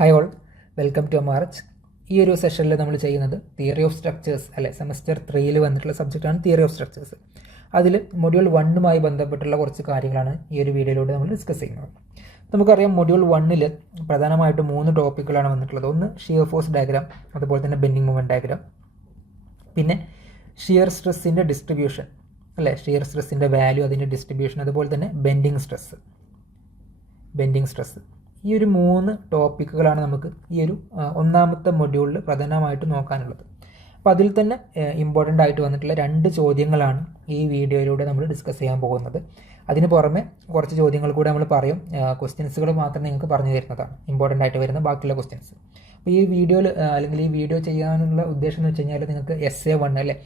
Hi all, welcome to March. ഈ ഒരു സെഷനിൽ നമ്മൾ ചെയ്യുന്നത് തിയറി ഓഫ് സ്ട്രക്ചേഴ്സ് അല്ലെ, സെമസ്റ്റർ 3 വന്നിട്ടുള്ള സബ്ജക്റ്റാണ് തിയറി ഓഫ് സ്ട്രക്ചേഴ്സ്. അതിൽ മൊഡ്യൂൾ 1 ബന്ധപ്പെട്ടുള്ള കുറച്ച് കാര്യങ്ങളാണ് ഈ ഒരു വീഡിയോയിലൂടെ നമ്മൾ ഡിസ്കസ് ചെയ്യുന്നത്. നമുക്കറിയാം മൊഡ്യൂൾ 1 പ്രധാനമായിട്ടും 3 ടോപ്പിക്കുകളാണ് വന്നിട്ടുള്ളത്. ഒന്ന് ഷിയർ ഫോഴ്സ് ഡയഗ്രാം, അതുപോലെ തന്നെ ബെൻഡിങ് മൊമെൻറ്റ് ഡയഗ്രാം, പിന്നെ ഷിയർ സ്ട്രെസ്സിൻ്റെ ഡിസ്ട്രിബ്യൂഷൻ അല്ലേ, ഷിയർ സ്ട്രെസ്സിൻ്റെ വാല്യൂ, അതിൻ്റെ ഡിസ്ട്രിബ്യൂഷൻ, അതുപോലെ തന്നെ ബെൻഡിങ് സ്ട്രെസ്സ്. ഈ ഒരു 3 ടോപ്പിക്കുകളാണ് നമുക്ക് ഈ ഒരു ഒന്നാമത്തെ മൊഡ്യൂളിൽ പ്രധാനമായിട്ട് നോക്കാനുള്ളത്. അപ്പോൾ അതിൽ തന്നെ ഇമ്പോർട്ടൻ്റ് ആയിട്ട് വന്നിട്ടുള്ള 2 ചോദ്യങ്ങളാണ് ഈ വീഡിയോയിലൂടെ നമ്മൾ ഡിസ്കസ് ചെയ്യാൻ പോകുന്നത്. അതിന് പുറമെ കുറച്ച് ചോദ്യങ്ങൾ കൂടെ നമ്മൾ പറയും. ക്വസ്റ്റ്യൻസുകൾ മാത്രം നിങ്ങൾക്ക് പറഞ്ഞു തരുന്നതാണ്, ഇമ്പോർട്ടൻ്റ് ആയിട്ട് വരുന്ന ബാക്കിയുള്ള ക്വസ്റ്റ്യൻസ്. അപ്പോൾ ഈ വീഡിയോയിൽ അല്ലെങ്കിൽ ഈ വീഡിയോ ചെയ്യാനുള്ള ഉദ്ദേശം എന്ന് വെച്ച് കഴിഞ്ഞാൽ നിങ്ങൾക്ക് SA1 അല്ലേ,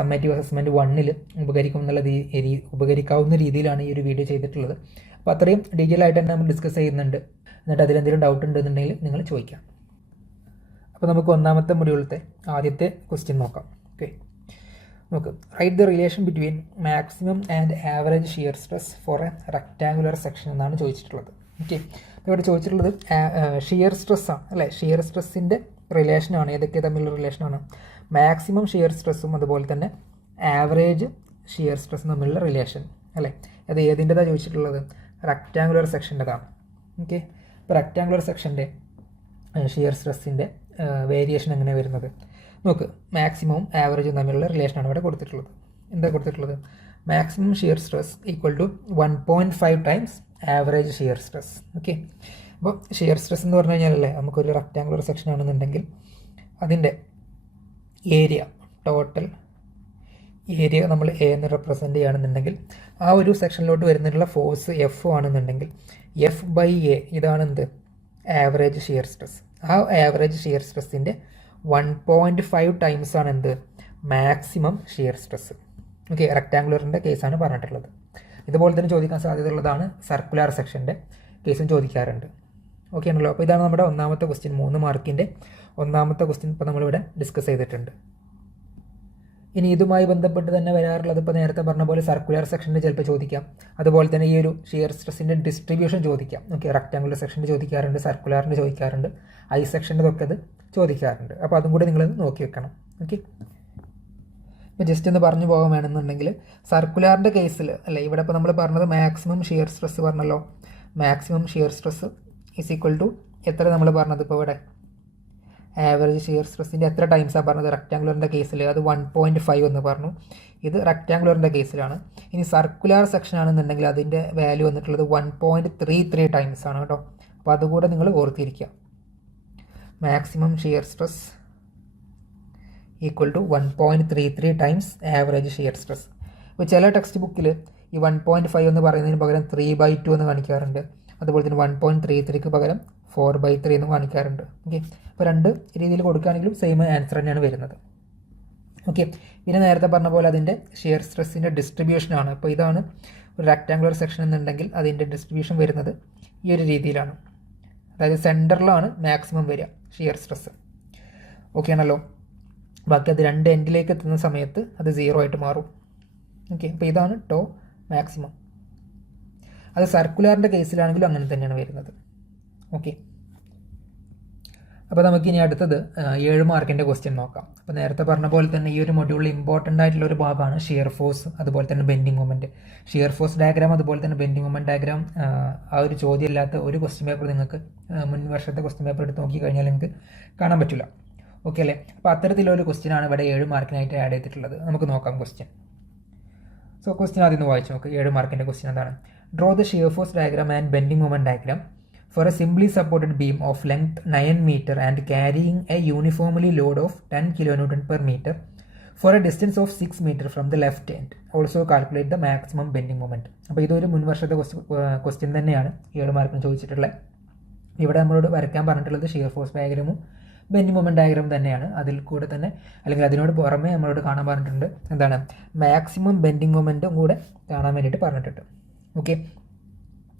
സമ്മേറ്റീവ് അസസ്മെൻറ്റ് 1 ഉപകരിക്കാവുന്ന രീതിയിലാണ് ഈ ഒരു വീഡിയോ ചെയ്തിട്ടുള്ളത്. അപ്പോൾ അത്രയും ഡീറ്റെയിൽ ആയിട്ട് തന്നെ നമ്മൾ ഡിസ്കസ് ചെയ്യുന്നുണ്ട്. എന്നിട്ട് അതിലെന്തെങ്കിലും ഡൗട്ട് ഉണ്ടെന്നുണ്ടെങ്കിൽ നിങ്ങൾ ചോദിക്കാം. അപ്പോൾ നമുക്ക് ഒന്നാമത്തെ മൊഡ്യൂളിലത്തെ ആദ്യത്തെ ക്വസ്റ്റ്യൻ നോക്കാം. ഓക്കെ, നോക്ക്. Write the relation between maximum and average shear stress for a rectangular section എന്നാണ് ചോദിച്ചിട്ടുള്ളത്. ഓക്കെ, ഇവിടെ ചോദിച്ചിട്ടുള്ളത് ഷിയർ സ്ട്രെസ്സാണ് അല്ലേ, ഷിയർ സ്ട്രെസ്സിൻ്റെ റിലേഷനാണ്. ഏതൊക്കെ തമ്മിലുള്ള റിലേഷനാണ്? മാക്സിമം ഷിയർ സ്ട്രെസ്സും അതുപോലെ തന്നെ ആവറേജ് ഷിയർ സ്ട്രെസ്സും തമ്മിലുള്ള റിലേഷൻ അല്ലേ. അത് ഏതിൻ്റെതാണ് ചോദിച്ചിട്ടുള്ളത്? റെക്ടാങ്കുലർ സെക്ഷൻ്റെതാണ്. ഓക്കെ, ഇപ്പോൾ റെക്ടാങ്കുലർ സെക്ഷൻ്റെ ഷിയർ സ്ട്രെസ്സിൻ്റെ വേരിയേഷൻ എങ്ങനെ വരുന്നത് നോക്ക്. മാക്സിമവും ആവറേജും തമ്മിലുള്ള റിലേഷനാണ് ഇവിടെ കൊടുത്തിട്ടുള്ളത്. എന്താ കൊടുത്തിട്ടുള്ളത്? Maximum shear stress equal to 1.5 times average shear stress. Okay, അപ്പോൾ ഷിയർ സ്ട്രെസ് എന്ന് പറഞ്ഞു കഴിഞ്ഞാലല്ലേ, നമുക്കൊരു റെക്ടാങ്കുലർ സെക്ഷൻ ആണെന്നുണ്ടെങ്കിൽ അതിൻ്റെ ഏരിയ, ടോട്ടൽ ഏരിയ നമ്മൾ എ എന്ന് റെപ്രസെൻറ്റ് ചെയ്യുകയാണെന്നുണ്ടെങ്കിൽ ആ ഒരു സെക്ഷനിലോട്ട് വരുന്നിട്ടുള്ള ഫോഴ്സ് എഫ് ആണെന്നുണ്ടെങ്കിൽ F/A ഇതാണ് എന്ത്? Average shear stress. ആ ആവറേജ് ഷിയർ സ്ട്രെസ്സിൻ്റെ 1.5 ടൈംസ് ആണ് എന്ത്? Maximum shear stress. ഓക്കെ, റെക്ടാങ്കുലറിൻ്റെ കേസാണ് പറഞ്ഞിട്ടുള്ളത്. ഇതുപോലെ തന്നെ ചോദിക്കാൻ സാധ്യതയുള്ളതാണ് സർക്കുലർ സെക്ഷൻ്റെ കേസും ചോദിക്കാറുണ്ട്. ഓക്കെ ആണല്ലോ. അപ്പോൾ ഇതാണ് നമ്മുടെ ഒന്നാമത്തെ ക്വസ്റ്റ്യൻ, 3 മാർക്കിൻ്റെ ഒന്നാമത്തെ ക്വസ്റ്റ്യൻ ഇപ്പോൾ നമ്മളിവിടെ ഡിസ്കസ് ചെയ്തിട്ടുണ്ട്. ഇനി ഇതുമായി ബന്ധപ്പെട്ട് തന്നെ വരാറുള്ളത്, ഇപ്പോൾ നേരത്തെ പറഞ്ഞ പോലെ സർക്കുലർ സെക്ഷൻ്റെ ചിലപ്പോൾ ചോദിക്കാം. അതുപോലെ തന്നെ ഈ ഒരു ഷിയർ സ്ട്രെസ്സിൻ്റെ ഡിസ്ട്രിബ്യൂഷൻ ചോദിക്കാം. ഓക്കെ, റെക്ടാങ്കുലർ സെക്ഷൻ്റെ ചോദിക്കാറുണ്ട്, സർക്കുലറിൻ്റെ ചോദിക്കാറുണ്ട്, ഐ സെക്ഷൻ്റെ ഒക്കെ അത് ചോദിക്കാറുണ്ട്. അപ്പോൾ അതും കൂടി നിങ്ങൾ നോക്കി വെക്കണം. ഓക്കെ, ഇപ്പോൾ ജസ്റ്റ് ഒന്ന് പറഞ്ഞു പോകാൻ വേണമെന്നുണ്ടെങ്കിൽ സർക്കുലറിൻ്റെ കേസിൽ അല്ലേ, ഇവിടെ ഇപ്പോൾ നമ്മൾ പറഞ്ഞത് മാക്സിമം ഷിയർ സ്ട്രെസ് പറഞ്ഞല്ലോ. Maximum shear stress is equal to എത്ര നമ്മൾ പറഞ്ഞത്? ഇപ്പോൾ ഇവിടെ ആവറേജ് ഷിയർ സ്ട്രെസ്സിൻ്റെ എത്ര ടൈംസാണ് പറഞ്ഞത്? റെക്ടാങ്കുലറിൻ്റെ കേസിൽ അത് 1.5 എന്ന് പറഞ്ഞു. ഇത് റെക്ടാങ്കുലറിൻ്റെ കേസിലാണ്. ഇനി സർക്കുലർ സെക്ഷൻ ആണെന്നുണ്ടെങ്കിൽ അതിൻ്റെ വാല്യൂ വന്നിട്ടുള്ളത് 1.33 ടൈംസ് ആണ് കേട്ടോ. അപ്പോൾ അതുകൂടെ നിങ്ങൾ ഓർത്തിരിക്കുക. Maximum shear stress equal to 1.33 times average shear stress. ഇപ്പോൾ ചില ടെക്സ്റ്റ് ബുക്കിൽ ഈ 1.5 എന്ന് പറയുന്നതിന് പകരം 3/2 എന്ന് കാണിക്കാറുണ്ട്. അതുപോലെ തന്നെ 1.33ക്ക് പകരം 4/3 എന്ന് കാണിക്കാറുണ്ട്. ഓക്കെ, അപ്പോൾ 2 രീതിയിൽ കൊടുക്കുകയാണെങ്കിലും സെയിം ആൻസർ തന്നെയാണ് വരുന്നത്. ഓക്കെ, പിന്നെ നേരത്തെ പറഞ്ഞ പോലെ അതിൻ്റെ ഷിയർ സ്ട്രെസ്സിൻ്റെ ഡിസ്ട്രിബ്യൂഷനാണ്. അപ്പോൾ ഇതാണ് ഒരു റെക്ടാങ്കുലർ സെക്ഷൻ എന്നുണ്ടെങ്കിൽ അതിൻ്റെ ഡിസ്ട്രിബ്യൂഷൻ വരുന്നത് ഈ ഒരു രീതിയിലാണ്. അതായത് സെൻറ്ററിലാണ് മാക്സിമം വരിക ഷിയർ സ്ട്രെസ്. ഓക്കെ ആണല്ലോ. ബാക്കി അത് 2 എൻഡിലേക്ക് എത്തുന്ന സമയത്ത് അത് 0 ആയിട്ട് മാറും. ഓക്കെ, അപ്പോൾ ഇതാണ് ടോ മാക്സിമം. അത് സർക്കുലറിൻ്റെ കേസിലാണെങ്കിലും അങ്ങനെ തന്നെയാണ് വരുന്നത്. ഓക്കെ, അപ്പോൾ നമുക്കിനി അടുത്തത് 7 മാർക്കിൻ്റെ ക്വസ്റ്റ്യൻ നോക്കാം. അപ്പോൾ നേരത്തെ പറഞ്ഞ പോലെ തന്നെ ഈ ഒരു മൊഡ്യൂളിൽ ഇമ്പോർട്ടൻ്റ് ആയിട്ടുള്ള ഒരു ഭാഗമാണ് ഷിയർ ഫോഴ്സ്, അതുപോലെ തന്നെ bending moment. Shear force diagram അതുപോലെ തന്നെ ബെൻഡിങ് മൊമെൻറ്റ് ഡയഗ്രാം ആ ഒരു ചോദ്യം ഇല്ലാത്ത ഒരു ക്വസ്റ്റ്യൻ പേപ്പർ നിങ്ങൾക്ക് മുൻ വർഷത്തെ ക്വസ്റ്റ്യൻ പേപ്പർ എടുത്ത് നോക്കിക്കഴിഞ്ഞാൽ നിങ്ങൾക്ക് കാണാൻ പറ്റില്ല. ഓക്കെ അല്ലേ. അപ്പോൾ അത്തരത്തിലൊരു ക്വസ്റ്റ്യനാണ് ഇവിടെ 7 മാർക്കിനായിട്ട് ആഡ് ചെയ്തിട്ടുള്ളത്. നമുക്ക് നോക്കാം ക്വസ്റ്റ്യൻ. സോ ക്വസ്റ്റ്യൻ ആദ്യം ഒന്ന് വായിച്ചു നോക്ക്. 7 മാർക്കിൻ്റെ ക്വസ്റ്റ്യൻ എന്താണ്? Draw the shear force diagram and bending moment diagram for a simply supported beam of length 9 meter and carrying a uniformly load of 10 kN per meter for a distance of 6 meter from the left end. Also calculate the maximum bending moment. അപ്പോൾ ഇതൊരു മുൻ വർഷത്തെ question തന്നെയാണ് 7 മാർക്കിന് ചോദിച്ചിട്ടുള്ളത്. ഇവിടെ നമ്മളോട് വരയ്ക്കാൻ പറഞ്ഞിട്ടുള്ളത് ഷിയർ ഫോഴ്സ് ഡയഗ്രാമും ബെൻഡിങ് മൊമെൻറ്റ് ഡയഗ്രാം തന്നെയാണ്. അതിൽ കൂടെ തന്നെ അല്ലെങ്കിൽ അതിനോട് പുറമെ നമ്മളോട് കാണാൻ പറഞ്ഞിട്ടുണ്ട് എന്താണ്? മാക്സിമം ബെൻഡിങ് മൊമെൻറ്റും കൂടെ കാണാൻ വേണ്ടിയിട്ട് പറഞ്ഞിട്ടുണ്ട്. ഓക്കെ,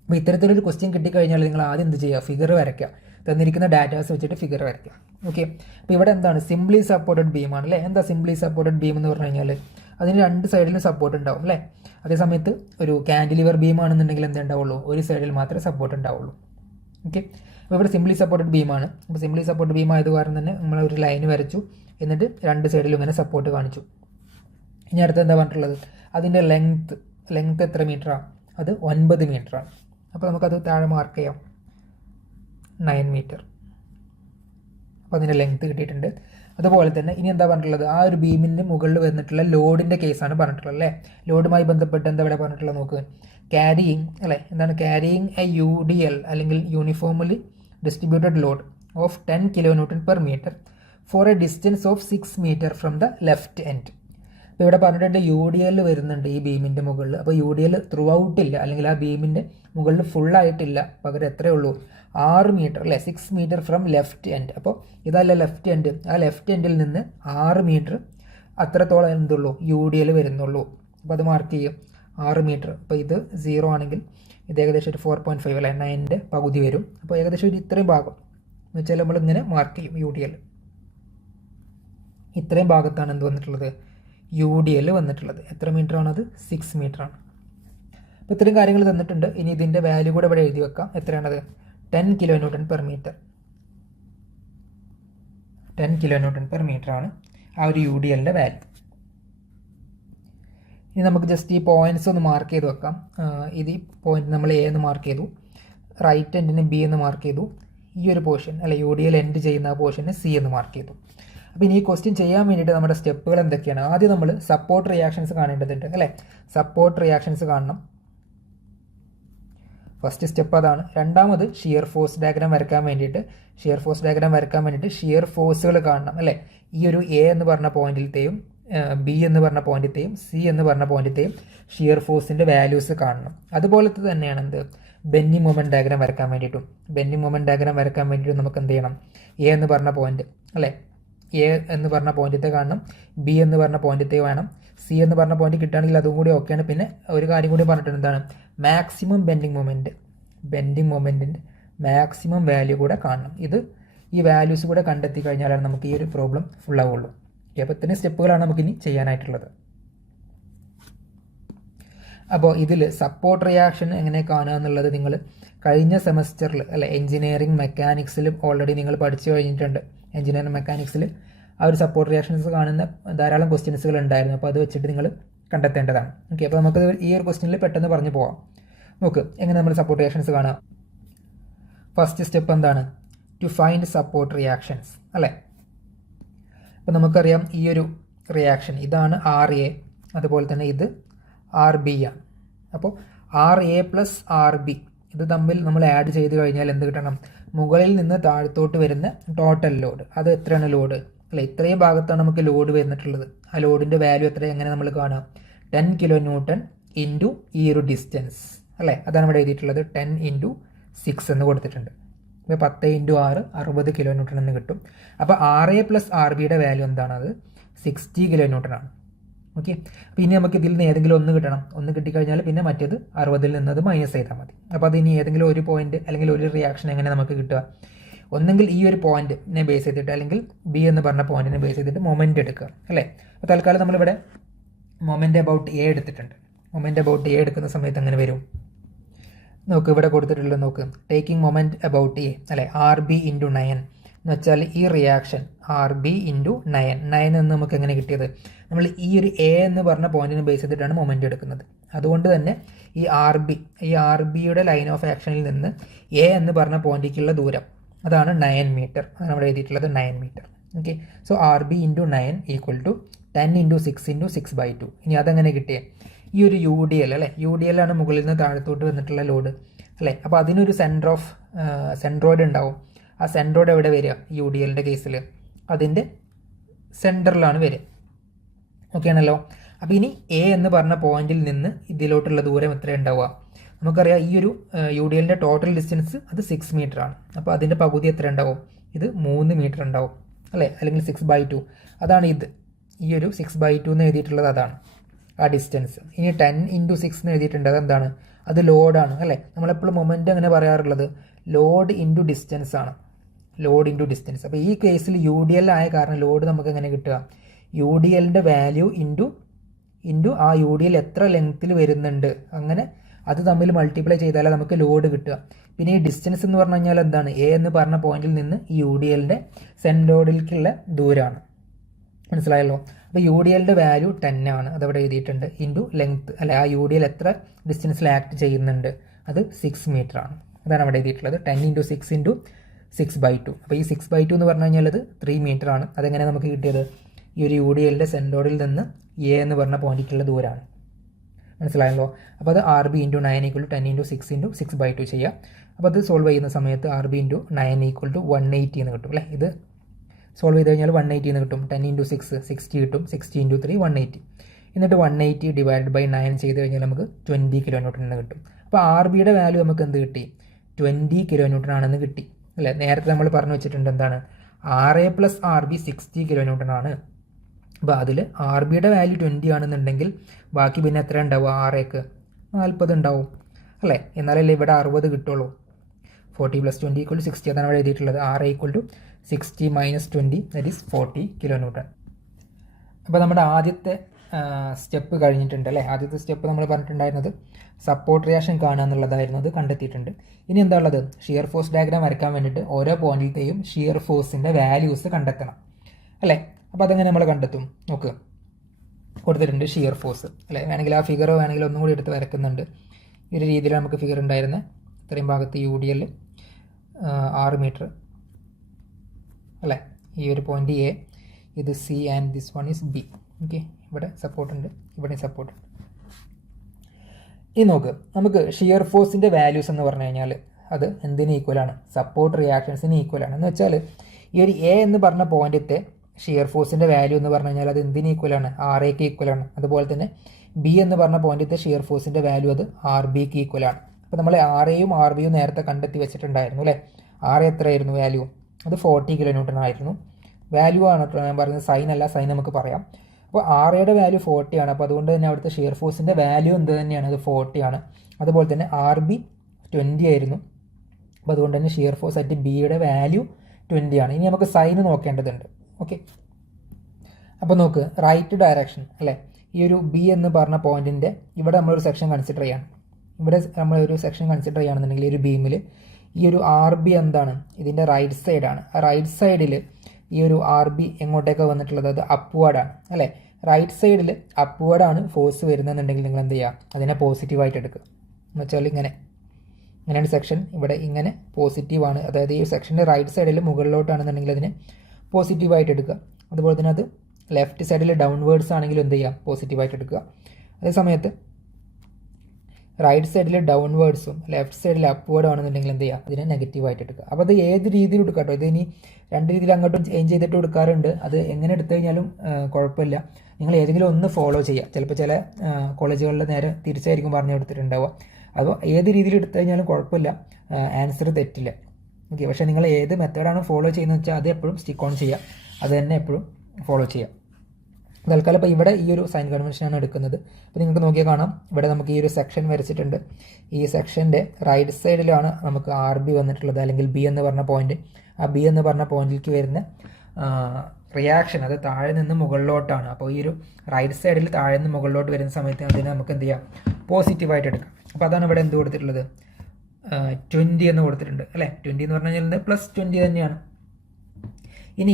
അപ്പോൾ ഇത്തരത്തിലൊരു ക്വസ്റ്റ്യൻ കിട്ടിക്കഴിഞ്ഞാൽ നിങ്ങൾ ആദ്യം എന്ത് ചെയ്യുക? ഫിഗർ വരയ്ക്കുക. തന്നിരിക്കുന്ന ഡാറ്റാസ് വെച്ചിട്ട് ഫിഗർ വരയ്ക്കുക. ഓക്കെ, അപ്പോൾ ഇവിടെ എന്താണ്? സിംപ്ലി സപ്പോർട്ടഡ് ബീം ആണ് അല്ലേ. എന്താ സിംപ്ലി സപ്പോർട്ടഡ് ബീം എന്ന് പറഞ്ഞു കഴിഞ്ഞാൽ അതിന് 2 സൈഡിലും സപ്പോർട്ട് ഉണ്ടാവും അല്ലേ. അതേസമയത്ത് ഒരു കാൻഡിലിവർ ബീം ആണെന്നുണ്ടെങ്കിൽ എന്താ ഉണ്ടാവുള്ളൂ? ഒരു സൈഡിൽ മാത്രമേ സപ്പോർട്ട് ഉണ്ടാവുള്ളൂ. ഓക്കെ. അപ്പോൾ ഇവിടെ സിംപ്ലി സപ്പോർട്ടഡ് ബീമാണ്. അപ്പോൾ സിംപ്ലി സപ്പോർട്ടഡ് ബീം ആയത് കാരണം തന്നെ നമ്മൾ ഒരു ലൈൻ വരച്ചു, എന്നിട്ട് രണ്ട് സൈഡിലും ഇങ്ങനെ സപ്പോർട്ട് കാണിച്ചു. ഇനി അടുത്ത് എന്താ പറഞ്ഞിട്ടുള്ളത്, അതിൻ്റെ ലെങ്ത്ത് എത്ര മീറ്ററാണ്? അത് 9 മീറ്ററാണ്. അപ്പോൾ നമുക്കത് താഴെ മാർക്ക് ചെയ്യാം, 9 മീറ്റർ. അപ്പോൾ അതിൻ്റെ ലെങ്ത്ത് കിട്ടിയിട്ടുണ്ട്. അതുപോലെ തന്നെ ഇനി എന്താ പറഞ്ഞിട്ടുള്ളത്, ആ ഒരു ബീമിൻ്റെ മുകളിൽ വന്നിട്ടുള്ള ലോഡിൻ്റെ കേസാണ് പറഞ്ഞിട്ടുള്ളത് അല്ലേ. ലോഡുമായി ബന്ധപ്പെട്ട് എന്താ ഇവിടെ പറഞ്ഞിട്ടുള്ളത് നോക്ക്, ക്യാരിയിങ് അല്ലേ, എന്താണ് ക്യാരിയിങ് എ UDL അല്ലെങ്കിൽ uniformly distributed load of 10 kN/m for a distance of 6 metre from the left end. അപ്പോൾ ഇവിടെ പറഞ്ഞിട്ടുണ്ട് UDL വരുന്നുണ്ട് ഈ ബീമിൻ്റെ മുകളിൽ. അപ്പോൾ UDL ത്രൂ ഔട്ട് ഇല്ല, അല്ലെങ്കിൽ ആ ബീമിൻ്റെ മുകളിൽ ഫുള്ളായിട്ടില്ല, പകരം എത്രയേ ഉള്ളൂ, 6 മീറ്റർ അല്ലേ, 6 മീറ്റർ ഫ്രം ലെഫ്റ്റ് എൻഡ്. അപ്പോൾ ഇതല്ല ലെഫ്റ്റ് എൻഡ്, ആ ലെഫ്റ്റ് എൻഡിൽ നിന്ന് 6 മീറ്റർ അത്രത്തോളം എന്തുള്ളൂ, UDL വരുന്നുള്ളൂ. അപ്പോൾ അത് മാർക്ക് ചെയ്യും, 6 മീറ്റർ. അപ്പോൾ ഇത് 0 ആണെങ്കിൽ ഇത് ഏകദേശം ഒരു 4.5 അല്ലേ, 9ൻ്റെ പകുതി വരും. അപ്പോൾ ഏകദേശം ഒരു ഇത്രയും ഭാഗം എന്ന് വെച്ചാൽ നമ്മളിങ്ങനെ മാർക്ക് ചെയ്യും UDL. ഇത്രയും ഭാഗത്താണ് എന്ത് വന്നിട്ടുള്ളത്, UDL വന്നിട്ടുള്ളത്. എത്ര മീറ്ററാണത്, 6 മീറ്ററാണ്. അപ്പോൾ ഇത്രയും കാര്യങ്ങൾ തന്നിട്ടുണ്ട്. ഇനി ഇതിൻ്റെ വാല്യൂ കൂടെ ഇവിടെ എഴുതി വെക്കാം. എത്രയാണത്, 10 kN/m. 10 kN/m ആണ് ആ ഒരു UDLൻ്റെ വാല്യൂ. ഇനി നമുക്ക് ജസ്റ്റ് ഈ പോയിൻറ്റ്സ് ഒന്ന് മാർക്ക് ചെയ്ത് വെക്കാം. ഇത് ഈ പോയിന്റ് നമ്മൾ A എന്ന് മാർക്ക് ചെയ്തു, റൈറ്റ് എൻഡിന് B എന്ന് മാർക്ക് ചെയ്തു, ഈ ഒരു പോർഷൻ അല്ലെ UDL എൻഡ് ചെയ്യുന്ന ആ പോർഷന് C എന്ന് മാർക്ക് ചെയ്തു. അപ്പോൾ ഇനി ഈ ക്വസ്റ്റ്യൻ ചെയ്യാൻ വേണ്ടിയിട്ട് നമ്മുടെ സ്റ്റെപ്പുകൾ എന്തൊക്കെയാണ്? ആദ്യം നമ്മൾ സപ്പോർട്ട് റിയാക്ഷൻസ് കാണേണ്ടതുണ്ട് അല്ലേ. സപ്പോർട്ട് റിയാക്ഷൻസ് കാണണം, ഫസ്റ്റ് സ്റ്റെപ്പ് അതാണ്. രണ്ടാമത് ഷിയർ ഫോഴ്സ് ഡയഗ്രാം വരയ്ക്കാൻ വേണ്ടിയിട്ട് ഷിയർ ഫോഴ്സുകൾ കാണണം അല്ലേ. ഈ ഒരു A എന്ന് പറഞ്ഞ പോയിന്റിലത്തെയും B എന്ന് പറഞ്ഞ പോയിന്റിലത്തെയും C എന്ന് പറഞ്ഞ പോയിന്റിലത്തെയും ഷിയർ ഫോഴ്സിൻ്റെ വാല്യൂസ് കാണണം. അതുപോലത്തെ തന്നെയാണ് എന്ത്, ബെൻഡിങ് മൊമെൻറ്റ് ഡയഗ്രാം വരയ്ക്കാൻ വേണ്ടിയിട്ടും. നമുക്ക് എന്ത് ചെയ്യണം, A എന്ന് പറഞ്ഞ പോയിന്റ് അല്ലേ, A എന്ന് പറഞ്ഞ പോയിന്റത്തെ കാണണം, B എന്ന് പറഞ്ഞ പോയിന്റത്തെ വേണം, C എന്ന് പറഞ്ഞ പോയിന്റ് കിട്ടുകയാണെങ്കിൽ അതും കൂടി ഓക്കെയാണ്. പിന്നെ ഒരു കാര്യം കൂടി പറഞ്ഞിട്ടുണ്ട്, എന്താണ്, മാക്സിമം ബെൻഡിങ് മൊമെൻറ്റിൻ്റെ മാക്സിമം വാല്യൂ കൂടെ കാണണം. ഈ വാല്യൂസ് കൂടെ കണ്ടെത്തി കഴിഞ്ഞാലാണ് നമുക്ക് ഈ ഒരു പ്രോബ്ലം ഫുൾ ആവുള്ളൂ. അപ്പോൾ ഇത്രയും സ്റ്റെപ്പുകളാണ് നമുക്കിനി ചെയ്യാനായിട്ടുള്ളത്. അപ്പോൾ ഇതിൽ സപ്പോർട്ട് റിയാക്ഷൻ എങ്ങനെ കാണുക എന്നുള്ളത് നിങ്ങൾ കഴിഞ്ഞ സെമസ്റ്ററിൽ അല്ലെ എഞ്ചിനീയറിംഗ് മെക്കാനിക്സിലും ഓൾറെഡി നിങ്ങൾ പഠിച്ചു കഴിഞ്ഞിട്ടുണ്ട്. എഞ്ചിനീയറിംഗ് മെക്കാനിക്സിൽ ആ ഒരു സപ്പോർട്ട് റിയാക്ഷൻസ് കാണുന്ന ധാരാളം ക്വസ്റ്റ്യൻസുകൾ ഉണ്ടായിരുന്നു. അപ്പോൾ അത് വെച്ചിട്ട് നിങ്ങൾ കണ്ടെത്തേണ്ടതാണ്. ഓക്കെ, അപ്പോൾ നമുക്ക് ഈ ഒരു ക്വസ്റ്റ്യനിൽ പെട്ടെന്ന് പറഞ്ഞു പോവാം. നോക്ക്, എങ്ങനെ നമ്മൾ സപ്പോർട്ട് റിയാക്ഷൻസ് കാണാം. ഫസ്റ്റ് സ്റ്റെപ്പ് എന്താണ്, ടു ഫൈൻഡ് സപ്പോർട്ട് റിയാക്ഷൻസ് അല്ലേ. അപ്പോൾ നമുക്കറിയാം ഈ ഒരു റിയാക്ഷൻ ഇതാണ് RA, അതുപോലെ തന്നെ ഇത് RB ആണ്. അപ്പോൾ RA + RB ഇത് തമ്മിൽ നമ്മൾ ആഡ് ചെയ്ത് കഴിഞ്ഞാൽ എന്ത് കിട്ടണം, മുകളിൽ നിന്ന് താഴത്തോട്ട് വരുന്ന ടോട്ടൽ ലോഡ്. അത് എത്രയാണ് ലോഡ് അല്ലേ, ഇത്രയും ഭാഗത്താണ് നമുക്ക് ലോഡ് വന്നിട്ടുള്ളത്. ആ ലോഡിൻ്റെ വാല്യൂ എത്ര, എങ്ങനെ നമ്മൾ കാണാം, 10 kN ഇൻറ്റു ഈ ഒരു ഡിസ്റ്റൻസ് അല്ലേ. അതാണ് ഇവിടെ എഴുതിയിട്ടുള്ളത്, 10 × 6 എന്ന് കൊടുത്തിട്ടുണ്ട്. അപ്പോൾ 10 × 6 60 kN എന്ന് കിട്ടും. അപ്പോൾ RA + RBയുടെ വാല്യൂ എന്താണ്, അത് 60 kN ആണ്. ഓക്കെ, അപ്പോൾ ഇനി നമുക്ക് ഇതിൽ നിന്ന് ഏതെങ്കിലും ഒന്ന് കിട്ടണം. ഒന്ന് കിട്ടിക്കഴിഞ്ഞാൽ പിന്നെ മറ്റേത് 60ൽ നിന്നത് മൈനസ് ചെയ്താൽ മതി. അപ്പോൾ അതിനി ഏതെങ്കിലും ഒരു പോയിന്റ് അല്ലെങ്കിൽ ഒരു റിയാക്ഷൻ എങ്ങനെ നമുക്ക് കിട്ടുക, ഒന്നെങ്കിൽ ഈ ഒരു പോയിന്റിനെ ബേസ് ചെയ്തിട്ട് അല്ലെങ്കിൽ B എന്ന് പറഞ്ഞ പോയിന്റിനെ ബേസ് ചെയ്തിട്ട് മൊമെന്റ് എടുക്കുക അല്ലേ. അപ്പോൾ തൽക്കാലം നമ്മളിവിടെ മൊമെന്റ് അബൌട്ട് A എടുത്തിട്ടുണ്ട്. മൊമെന്റ് അബൌട്ട് A എടുക്കുന്ന സമയത്ത് അങ്ങനെ വരും, നോക്ക് ഇവിടെ കൊടുത്തിട്ടുള്ളത് നോക്ക്, ടേക്കിംഗ് മൊമെന്റ് അബൌട്ട് A അല്ലേ, RB × 9 എന്ന് വെച്ചാൽ ഈ റിയാക്ഷൻ RB × 9 എന്ന് നമുക്ക് എങ്ങനെ കിട്ടിയത്, നമ്മൾ ഈ ഒരു A എന്ന് പറഞ്ഞ പോയിന്റിനെ ബേസ് ചെയ്തിട്ടാണ് മൊമെന്റ് എടുക്കുന്നത്. അതുകൊണ്ട് തന്നെ ഈ RBയുടെ ലൈൻ ഓഫ് ആക്ഷനിൽ നിന്ന് A എന്ന് പറഞ്ഞ പോയിന്റിലേക്കുള്ള ദൂരം അതാണ് 9 മീറ്റർ. അതാണ് അവിടെ എഴുതിയിട്ടുള്ളത് 9 മീറ്റർ. Okay, so RB × 9 = 10 × 6 × 6/2. ഇനി അതെങ്ങനെ കിട്ടിയേ, ഈ ഒരു UDL അല്ലേ, UDL ആണ് മുകളിൽ നിന്ന് താഴത്തോട്ട് വന്നിട്ടുള്ള ലോഡ് അല്ലേ. അപ്പോൾ അതിനൊരു സെൻട്രോയിഡ് ഉണ്ടാവും. ആ സെൻട്രോയിഡ് എവിടെ വരിക, UDLൻ്റെ കേസിൽ അതിൻ്റെ സെൻറ്ററിലാണ് വരിക. ഓക്കെ ആണല്ലോ. അപ്പോൾ ഇനി A എന്ന് പറഞ്ഞ പോയിന്റിൽ നിന്ന് ഇതിലോട്ടുള്ള ദൂരം എത്ര ഉണ്ടാവുക, നമുക്കറിയാം ഈ ഒരു UDLൻ്റെ ടോട്ടൽ ഡിസ്റ്റൻസ് അത് 6 മീറ്റർ ആണ്. അപ്പോൾ അതിൻ്റെ പകുതി എത്ര ഉണ്ടാവും, ഇത് 3 മീറ്റർ ഉണ്ടാവും അല്ലേ, അല്ലെങ്കിൽ 6/2. അതാണ് ഈ ഒരു 6/2 എന്ന് എഴുതിയിട്ടുള്ളത്, അതാണ് ആ ഡിസ്റ്റൻസ്. ഇനി 10 × 6 എന്ന് എഴുതിയിട്ടുണ്ട്, അതെന്താണ്, അത് ലോഡാണ് അല്ലേ. നമ്മളെപ്പോഴും മൊമെൻ്റ് അങ്ങനെ പറയാറുള്ളത് ലോഡ് ഇൻറ്റു ഡിസ്റ്റൻസ് ആണ്, ലോഡ് ഇൻറ്റു ഡിസ്റ്റൻസ്. അപ്പോൾ ഈ കേസിൽ UDL ആയ കാരണം ലോഡ് നമുക്ക് എങ്ങനെ കിട്ടുക, UDLൻ്റെ വാല്യൂ ഇൻറ്റു ആ UDL എത്ര ലെങ്ത്തിൽ വരുന്നുണ്ട്, അങ്ങനെ അത് തമ്മിൽ മൾട്ടിപ്ലൈ ചെയ്താലേ നമുക്ക് ലോഡ് കിട്ടുക. പിന്നെ ഈ ഡിസ്റ്റൻസ് എന്ന് പറഞ്ഞു കഴിഞ്ഞാൽ എന്താണ്, എ എന്ന് പറഞ്ഞ പോയിന്റിൽ നിന്ന് ഈ യു ഡി എല്ലിൻ്റെ സെൻറ്റോഡിലേക്കുള്ള ദൂരമാണ്. മനസ്സിലായല്ലോ. അപ്പോൾ യു ഡി എല്ലിൻ്റെ വാല്യൂ 10 ആണ്, അതവിടെ എഴുതിയിട്ടുണ്ട്, ഇൻറ്റു ലെങ്ത്ത് അല്ലെ ആ യു ഡി എൽ എത്ര ഡിസ്റ്റൻസിൽ ആക്ട് ചെയ്യുന്നുണ്ട്, അത് 6 മീറ്റർ ആണ്. അതാണ് അവിടെ എഴുതിയിട്ടുള്ളത്. 10 × 6 × 6/2. അപ്പോൾ ഈ 6/2 എന്ന് പറഞ്ഞു കഴിഞ്ഞാൽ അത് 3 മീറ്റർ ആണ്. അതെങ്ങനെ നമുക്ക് കിട്ടിയത്, ഈ ഒരു യു ഡി എല്ലിൻ്റെ സെൻറ്റോഡിൽ നിന്ന് എ എന്ന് പറഞ്ഞ പോയിന്റിലേക്കുള്ള ദൂരമാണ്. മനസ്സിലായല്ലോ. അപ്പോൾ അത് RB × 9 = 10 × 6 × 6/2 ചെയ്യുക. അപ്പോൾ അത് സോൾവ് ചെയ്യുന്ന സമയത്ത് RB × 9 = 180 എന്ന് കിട്ടും അല്ലേ. ഇത് സോൾവ് ചെയ്ത് കഴിഞ്ഞാൽ 180 എന്ന് കിട്ടും. 10 × 6 60 കിട്ടും. 60 × 3 180. എന്നിട്ട് 180 / 9 ചെയ്ത് കഴിഞ്ഞാൽ നമുക്ക് 20 kN എന്ന് കിട്ടും. അപ്പോൾ RBയുടെ വാല്യൂ നമുക്ക് എന്ത് കിട്ടി, 20 kN ആണെന്ന് കിട്ടി അല്ലേ. നേരത്തെ നമ്മൾ പറഞ്ഞു വെച്ചിട്ടുണ്ട് എന്താണ്, RA + RB 60 kN ആണ്. അപ്പോൾ അതിൽ RBയുടെ വാല്യൂ 20 ആണെന്നുണ്ടെങ്കിൽ ബാക്കി പിന്നെ എത്ര ഉണ്ടാവും, RAക്ക് 40 ഉണ്ടാവും അല്ലേ. എന്നാലല്ലേ ഇവിടെ 60 കിട്ടുള്ളൂ. 40 + 20 = 60. അതാണ് അവിടെ എഴുതിയിട്ടുള്ളത്. RA = 60 - 20 that is 40 kN. അപ്പോൾ നമ്മുടെ ആദ്യത്തെ സ്റ്റെപ്പ് കഴിഞ്ഞിട്ടുണ്ട് അല്ലേ. ആദ്യത്തെ സ്റ്റെപ്പ് നമ്മൾ പറഞ്ഞിട്ടുണ്ടായിരുന്നത് സപ്പോർട്ട് റിയാക്ഷൻ കാണുക എന്നുള്ളതായിരുന്നു. അത് കണ്ടെത്തിയിട്ടുണ്ട്. ഇനി എന്താ ഉള്ളത്, ഷിയർ ഫോഴ്സ് ഡയഗ്രാം വരയ്ക്കാൻ വേണ്ടിയിട്ട് ഓരോ പോയിന്റിലത്തെയും ഷിയർ ഫോഴ്സിൻ്റെ വാല്യൂസ് കണ്ടെത്തണം അല്ലേ. അപ്പോൾ അതെങ്ങനെ നമ്മൾ കണ്ടെത്തും, നോക്കുക. കൊടുത്തിട്ടുണ്ട് ഷിയർ ഫോഴ്സ് അല്ലേ. വേണമെങ്കിൽ ആ ഫിഗർ വേണമെങ്കിൽ ഒന്നും കൂടി എടുത്ത് വരയ്ക്കുന്നുണ്ട്. ഈ ഒരു രീതിയിൽ നമുക്ക് ഫിഗർ ഉണ്ടായിരുന്നത്. ഇത്രയും ഭാഗത്ത് യു ഡി എൽ 6 മീറ്റർ അല്ലേ. ഈ ഒരു പോയിന്റ് എ, ഇത് C and this one is B. Okay, ഇവിടെ സപ്പോർട്ട് ഉണ്ട്, ഇവിടെ സപ്പോർട്ട് ഉണ്ട്. ഇനി നോക്ക്, നമുക്ക് ഷിയർ ഫോഴ്സിൻ്റെ വാല്യൂസ് എന്ന് പറഞ്ഞു കഴിഞ്ഞാൽ അത് എന്തിന് ഈക്വലാണ്, സപ്പോർട്ട് റിയാക്ഷൻസിന് ഈക്വലാണ്. എന്ന് വെച്ചാൽ ഈ ഒരു എ എന്ന് പറഞ്ഞ പോയിന്റത്തെ ഷിയർ ഫോഴ്സിൻ്റെ വാല്യൂ എന്ന് പറഞ്ഞു കഴിഞ്ഞാൽ അത് എന്തിന് ഈക്വലാണ്, RAക്ക് ഈക്വലാണ്. അതുപോലെ തന്നെ ബി എന്ന് പറഞ്ഞ പോയിന്റത്തെ ഷിയർ ഫോഴ്സിൻ്റെ വാല്യൂ അത് RBക്ക് ഈക്വലാണ്. അപ്പോൾ നമ്മൾ RAയും RBയും നേരത്തെ കണ്ടെത്തി വെച്ചിട്ടുണ്ടായിരുന്നു അല്ലേ. RA എത്രയായിരുന്നു വാല്യൂ, അത് 40 kN ആയിരുന്നു. വാല്യൂ ആണ് ഞാൻ പറയുന്നത്, സൈൻ അല്ല, സൈൻ നമുക്ക് പറയാം. അപ്പോൾ RAയുടെ വാല്യൂ 40 ആണ്. അപ്പോൾ അതുകൊണ്ട് തന്നെ അവിടുത്തെ ഷിയർ ഫോഴ്സിൻ്റെ വാല്യൂ എന്ത് തന്നെയാണ്, അത് 40 ആണ്. അതുപോലെ തന്നെ RB 20 ആയിരുന്നു. അപ്പോൾ അതുകൊണ്ട് തന്നെ ഷിയർ ഫോഴ്സ് അറ്റ് ബിയുടെ വാല്യൂ 20 ആണ്. ഇനി നമുക്ക് സൈൻ നോക്കേണ്ടതുണ്ട്. ഓക്കെ, അപ്പോൾ നോക്ക്, റൈറ്റ് ഡയറക്ഷൻ അല്ലേ. ഈ ഒരു ബി എന്ന് പറഞ്ഞ പോയിന്റിൻ്റെ ഇവിടെ നമ്മളൊരു സെക്ഷൻ കൺസിഡർ ചെയ്യണം. ഇവിടെ നമ്മളൊരു സെക്ഷൻ കൺസിഡർ ചെയ്യുകയാണെന്നുണ്ടെങ്കിൽ ഈ ഒരു ബീമിൽ ഈ ഒരു RB എന്താണ്, ഇതിൻ്റെ റൈറ്റ് സൈഡാണ്. ആ റൈറ്റ് സൈഡിൽ ഈ ഒരു RB എങ്ങോട്ടേക്കാണ് വന്നിട്ടുള്ളത്, അത് അപ്വേർഡാണ് അല്ലേ. റൈറ്റ് സൈഡിൽ അപ്വേർഡാണ് ഫോഴ്സ് വരുന്നതെന്നുണ്ടെങ്കിൽ നിങ്ങൾ എന്ത് ചെയ്യുക, അതിനെ പോസിറ്റീവായിട്ട് എടുക്കുക. എന്ന് വെച്ചാൽ ഇങ്ങനെയാണ് സെക്ഷൻ, ഇവിടെ ഇങ്ങനെ പോസിറ്റീവാണ്. അതായത് ഈ സെക്ഷൻ്റെ റൈറ്റ് സൈഡിൽ മുകളിലോട്ടാണെന്നുണ്ടെങ്കിൽ അതിനെ പോസിറ്റീവായിട്ട് എടുക്കുക. അതുപോലെ തന്നെ അത് ലെഫ്റ്റ് സൈഡിൽ ഡൗൺവേർഡ്സ് ആണെങ്കിലും എന്ത് ചെയ്യുക, പോസിറ്റീവായിട്ട് എടുക്കുക. അതേ സമയത്ത് റൈറ്റ് സൈഡിൽ ഡൗൺവേർഡ്സും ലെഫ്റ്റ് സൈഡിൽ അപ്വേർഡും ആണെന്നുണ്ടെങ്കിൽ എന്ത് ചെയ്യുക, അതിനെ നെഗറ്റീവായിട്ട് എടുക്കുക. അപ്പോൾ അത് ഏത് രീതിയിൽ എടുക്കുക കേട്ടോ. ഇത് ഇനി 2 രീതിയിൽ അങ്ങോട്ടും ചേഞ്ച് ചെയ്തിട്ട് എടുക്കാറുണ്ട്. അത് എങ്ങനെ എടുത്തു കഴിഞ്ഞാലും കുഴപ്പമില്ല. നിങ്ങൾ ഏതെങ്കിലും ഒന്ന് ഫോളോ ചെയ്യുക. ചിലപ്പോൾ ചില കോളേജുകളിൽ നേരെ തിരിച്ചായിരിക്കും പറഞ്ഞു കൊടുത്തിട്ടുണ്ടാവുക. അപ്പോൾ ഏത് രീതിയിൽ എടുത്തു കഴിഞ്ഞാലും കുഴപ്പമില്ല, ആൻസർ തെറ്റില്ല. ഓക്കെ, പക്ഷേ നിങ്ങൾ ഏത് മെത്തേഡാണ് ഫോളോ ചെയ്യുന്നത് വെച്ചാൽ അത് എപ്പോഴും സ്റ്റിക്ക് ഓൺ ചെയ്യുക, അത് തന്നെ എപ്പോഴും ഫോളോ ചെയ്യുക. തൽക്കാലം ഇപ്പോൾ ഇവിടെ ഈ ഒരു സൈൻ കൺവെൻഷനാണ് എടുക്കുന്നത്. അപ്പോൾ നിങ്ങൾക്ക് നോക്കിയാൽ കാണാം, ഇവിടെ നമുക്ക് ഈ ഒരു സെക്ഷൻ വരച്ചിട്ടുണ്ട്. ഈ സെക്ഷൻ്റെ റൈറ്റ് സൈഡിലാണ് നമുക്ക് RB വന്നിട്ടുള്ളത്, അല്ലെങ്കിൽ ബി എന്ന് പറഞ്ഞ പോയിന്റ്. ആ ബി എന്ന് പറഞ്ഞ പോയിന്റിലേക്ക് വരുന്ന റിയാക്ഷൻ അത് താഴെ നിന്ന് മുകളിലോട്ടാണ്. അപ്പോൾ ഈ ഒരു റൈറ്റ് സൈഡിൽ താഴെ നിന്ന് മുകളിലോട്ട് വരുന്ന സമയത്ത് അതിനെ നമുക്ക് എന്ത് ചെയ്യാം, പോസിറ്റീവായിട്ട് എടുക്കാം. അപ്പോൾ അതാണ് ഇവിടെ എന്ത് കൊടുത്തിട്ടുള്ളത്, 20 എന്ന് കൊടുത്തിട്ടുണ്ട് അല്ലേ. 20 എന്ന് പറഞ്ഞു കഴിഞ്ഞാൽ +20 തന്നെയാണ്. ഇനി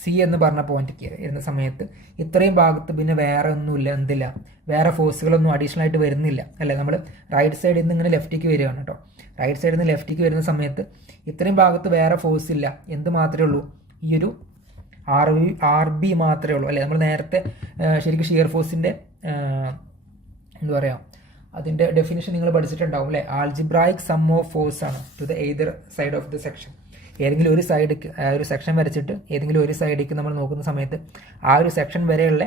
സി എന്ന് പറഞ്ഞ പോയിന്റിലേക്ക് വരുന്ന സമയത്ത് ഇത്രയും ഭാഗത്ത് പിന്നെ വേറെ ഒന്നുമില്ല, എന്തില്ല, വേറെ ഫോഴ്സുകളൊന്നും അഡീഷണൽ ആയിട്ട് വരുന്നില്ല അല്ലേ. നമ്മൾ റൈറ്റ് സൈഡിൽ നിന്ന് ഇങ്ങനെ ലെഫ്റ്റിലേക്ക് വരികയാണ് കേട്ടോ. റൈറ്റ് സൈഡിൽ നിന്ന് ലെഫ്റ്റിലേക്ക് വരുന്ന സമയത്ത് ഇത്രയും ഭാഗത്ത് വേറെ ഫോഴ്സ് ഇല്ല. എന്ത് മാത്രമേ ഉള്ളൂ, ഈ ഒരു RB മാത്രമേ ഉള്ളൂ അല്ലേ. നമ്മൾ നേരത്തെ ശരിക്കും ഷിയർ ഫോഴ്സിൻ്റെ എന്താ പറയുക, അതിൻ്റെ ഡെഫിനിഷൻ നിങ്ങൾ പഠിച്ചിട്ടുണ്ടാവും അല്ലേ. ആൾജിബ്രായിക് സം ഓഫ് ഫോഴ്സ് ആണ് to the either side of the section. ഏതെങ്കിലും ഒരു സൈഡിക്ക് ഒരു സെക്ഷൻ വരച്ചിട്ട് ഏതെങ്കിലും ഒരു സൈഡിലേക്ക് നമ്മൾ നോക്കുന്ന സമയത്ത് ആ ഒരു സെക്ഷൻ വരെയുള്ള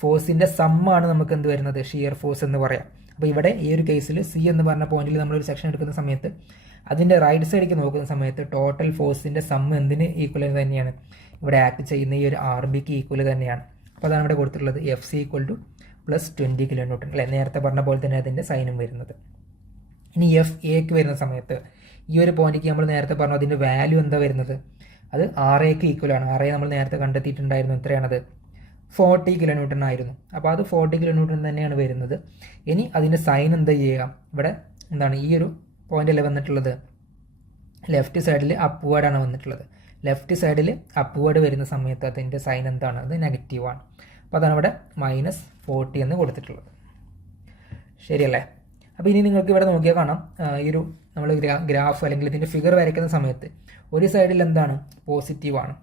ഫോഴ്സിൻ്റെ സമ്മാണ് നമുക്ക് എന്ത് വരുന്നത്, ഷിയർ ഫോഴ്സ് എന്ന് പറയാം. അപ്പോൾ ഇവിടെ ഈ ഒരു കേസിൽ സി എന്ന് പറഞ്ഞ പോയിന്റിൽ നമ്മളൊരു സെക്ഷൻ എടുക്കുന്ന സമയത്ത് അതിൻ്റെ റൈറ്റ് സൈഡിലേക്ക് നോക്കുന്ന സമയത്ത് ടോട്ടൽ ഫോഴ്സിൻ്റെ സം എന്തിന് ഈക്വൽ തന്നെയാണ്, ഇവിടെ ആക്ട് ചെയ്യുന്ന ഈ ഒരു RBക്ക് ഈക്വൽ തന്നെയാണ്. അപ്പോൾ അതാണ് ഇവിടെ കൊടുത്തിട്ടുള്ളത്, FC = +20 kN അല്ലേ. നേരത്തെ പറഞ്ഞ പോലെ തന്നെ അതിൻ്റെ സൈനും വരുന്നത്. ഇനി FAക്ക് വരുന്ന സമയത്ത് ഈ ഒരു പോയിന്റിലേക്ക് നമ്മൾ നേരത്തെ പറഞ്ഞു അതിൻ്റെ വാല്യൂ എന്താ വരുന്നത്, അത് RAക്ക് ഈക്വലാണ്. RA നമ്മൾ നേരത്തെ കണ്ടെത്തിയിട്ടുണ്ടായിരുന്നു, എത്രയാണത്, 40 kN ആയിരുന്നു. അപ്പോൾ അത് 40 kN തന്നെയാണ് വരുന്നത്. ഇനി അതിൻ്റെ സൈൻ എന്താ ചെയ്യുക, ഇവിടെ എന്താണ് ഈ ഒരു പോയിൻ്റല്ലേ വന്നിട്ടുള്ളത്, ലെഫ്റ്റ് സൈഡിൽ അപ്വേർഡാണ് വന്നിട്ടുള്ളത്. ലെഫ്റ്റ് സൈഡിൽ അപ്വേർഡ് വരുന്ന സമയത്ത് അതിൻ്റെ സൈൻ എന്താണ്, അത് നെഗറ്റീവാണ്. അപ്പോൾ അതാണ് ഇവിടെ -40 എന്ന് കൊടുത്തിട്ടുള്ളത്. ശരിയല്ലേ? അപ്പോൾ ഇനി നിങ്ങൾക്ക് ഇവിടെ നോക്കിയാൽ കാണാം, ഈ ഒരു നമ്മൾ ഗ്രാഫ് അല്ലെങ്കിൽ ഇതിൻ്റെ ഫിഗർ വരയ്ക്കുന്ന സമയത്ത് ഒരു സൈഡിൽ എന്താണ് പോസിറ്റീവാണ്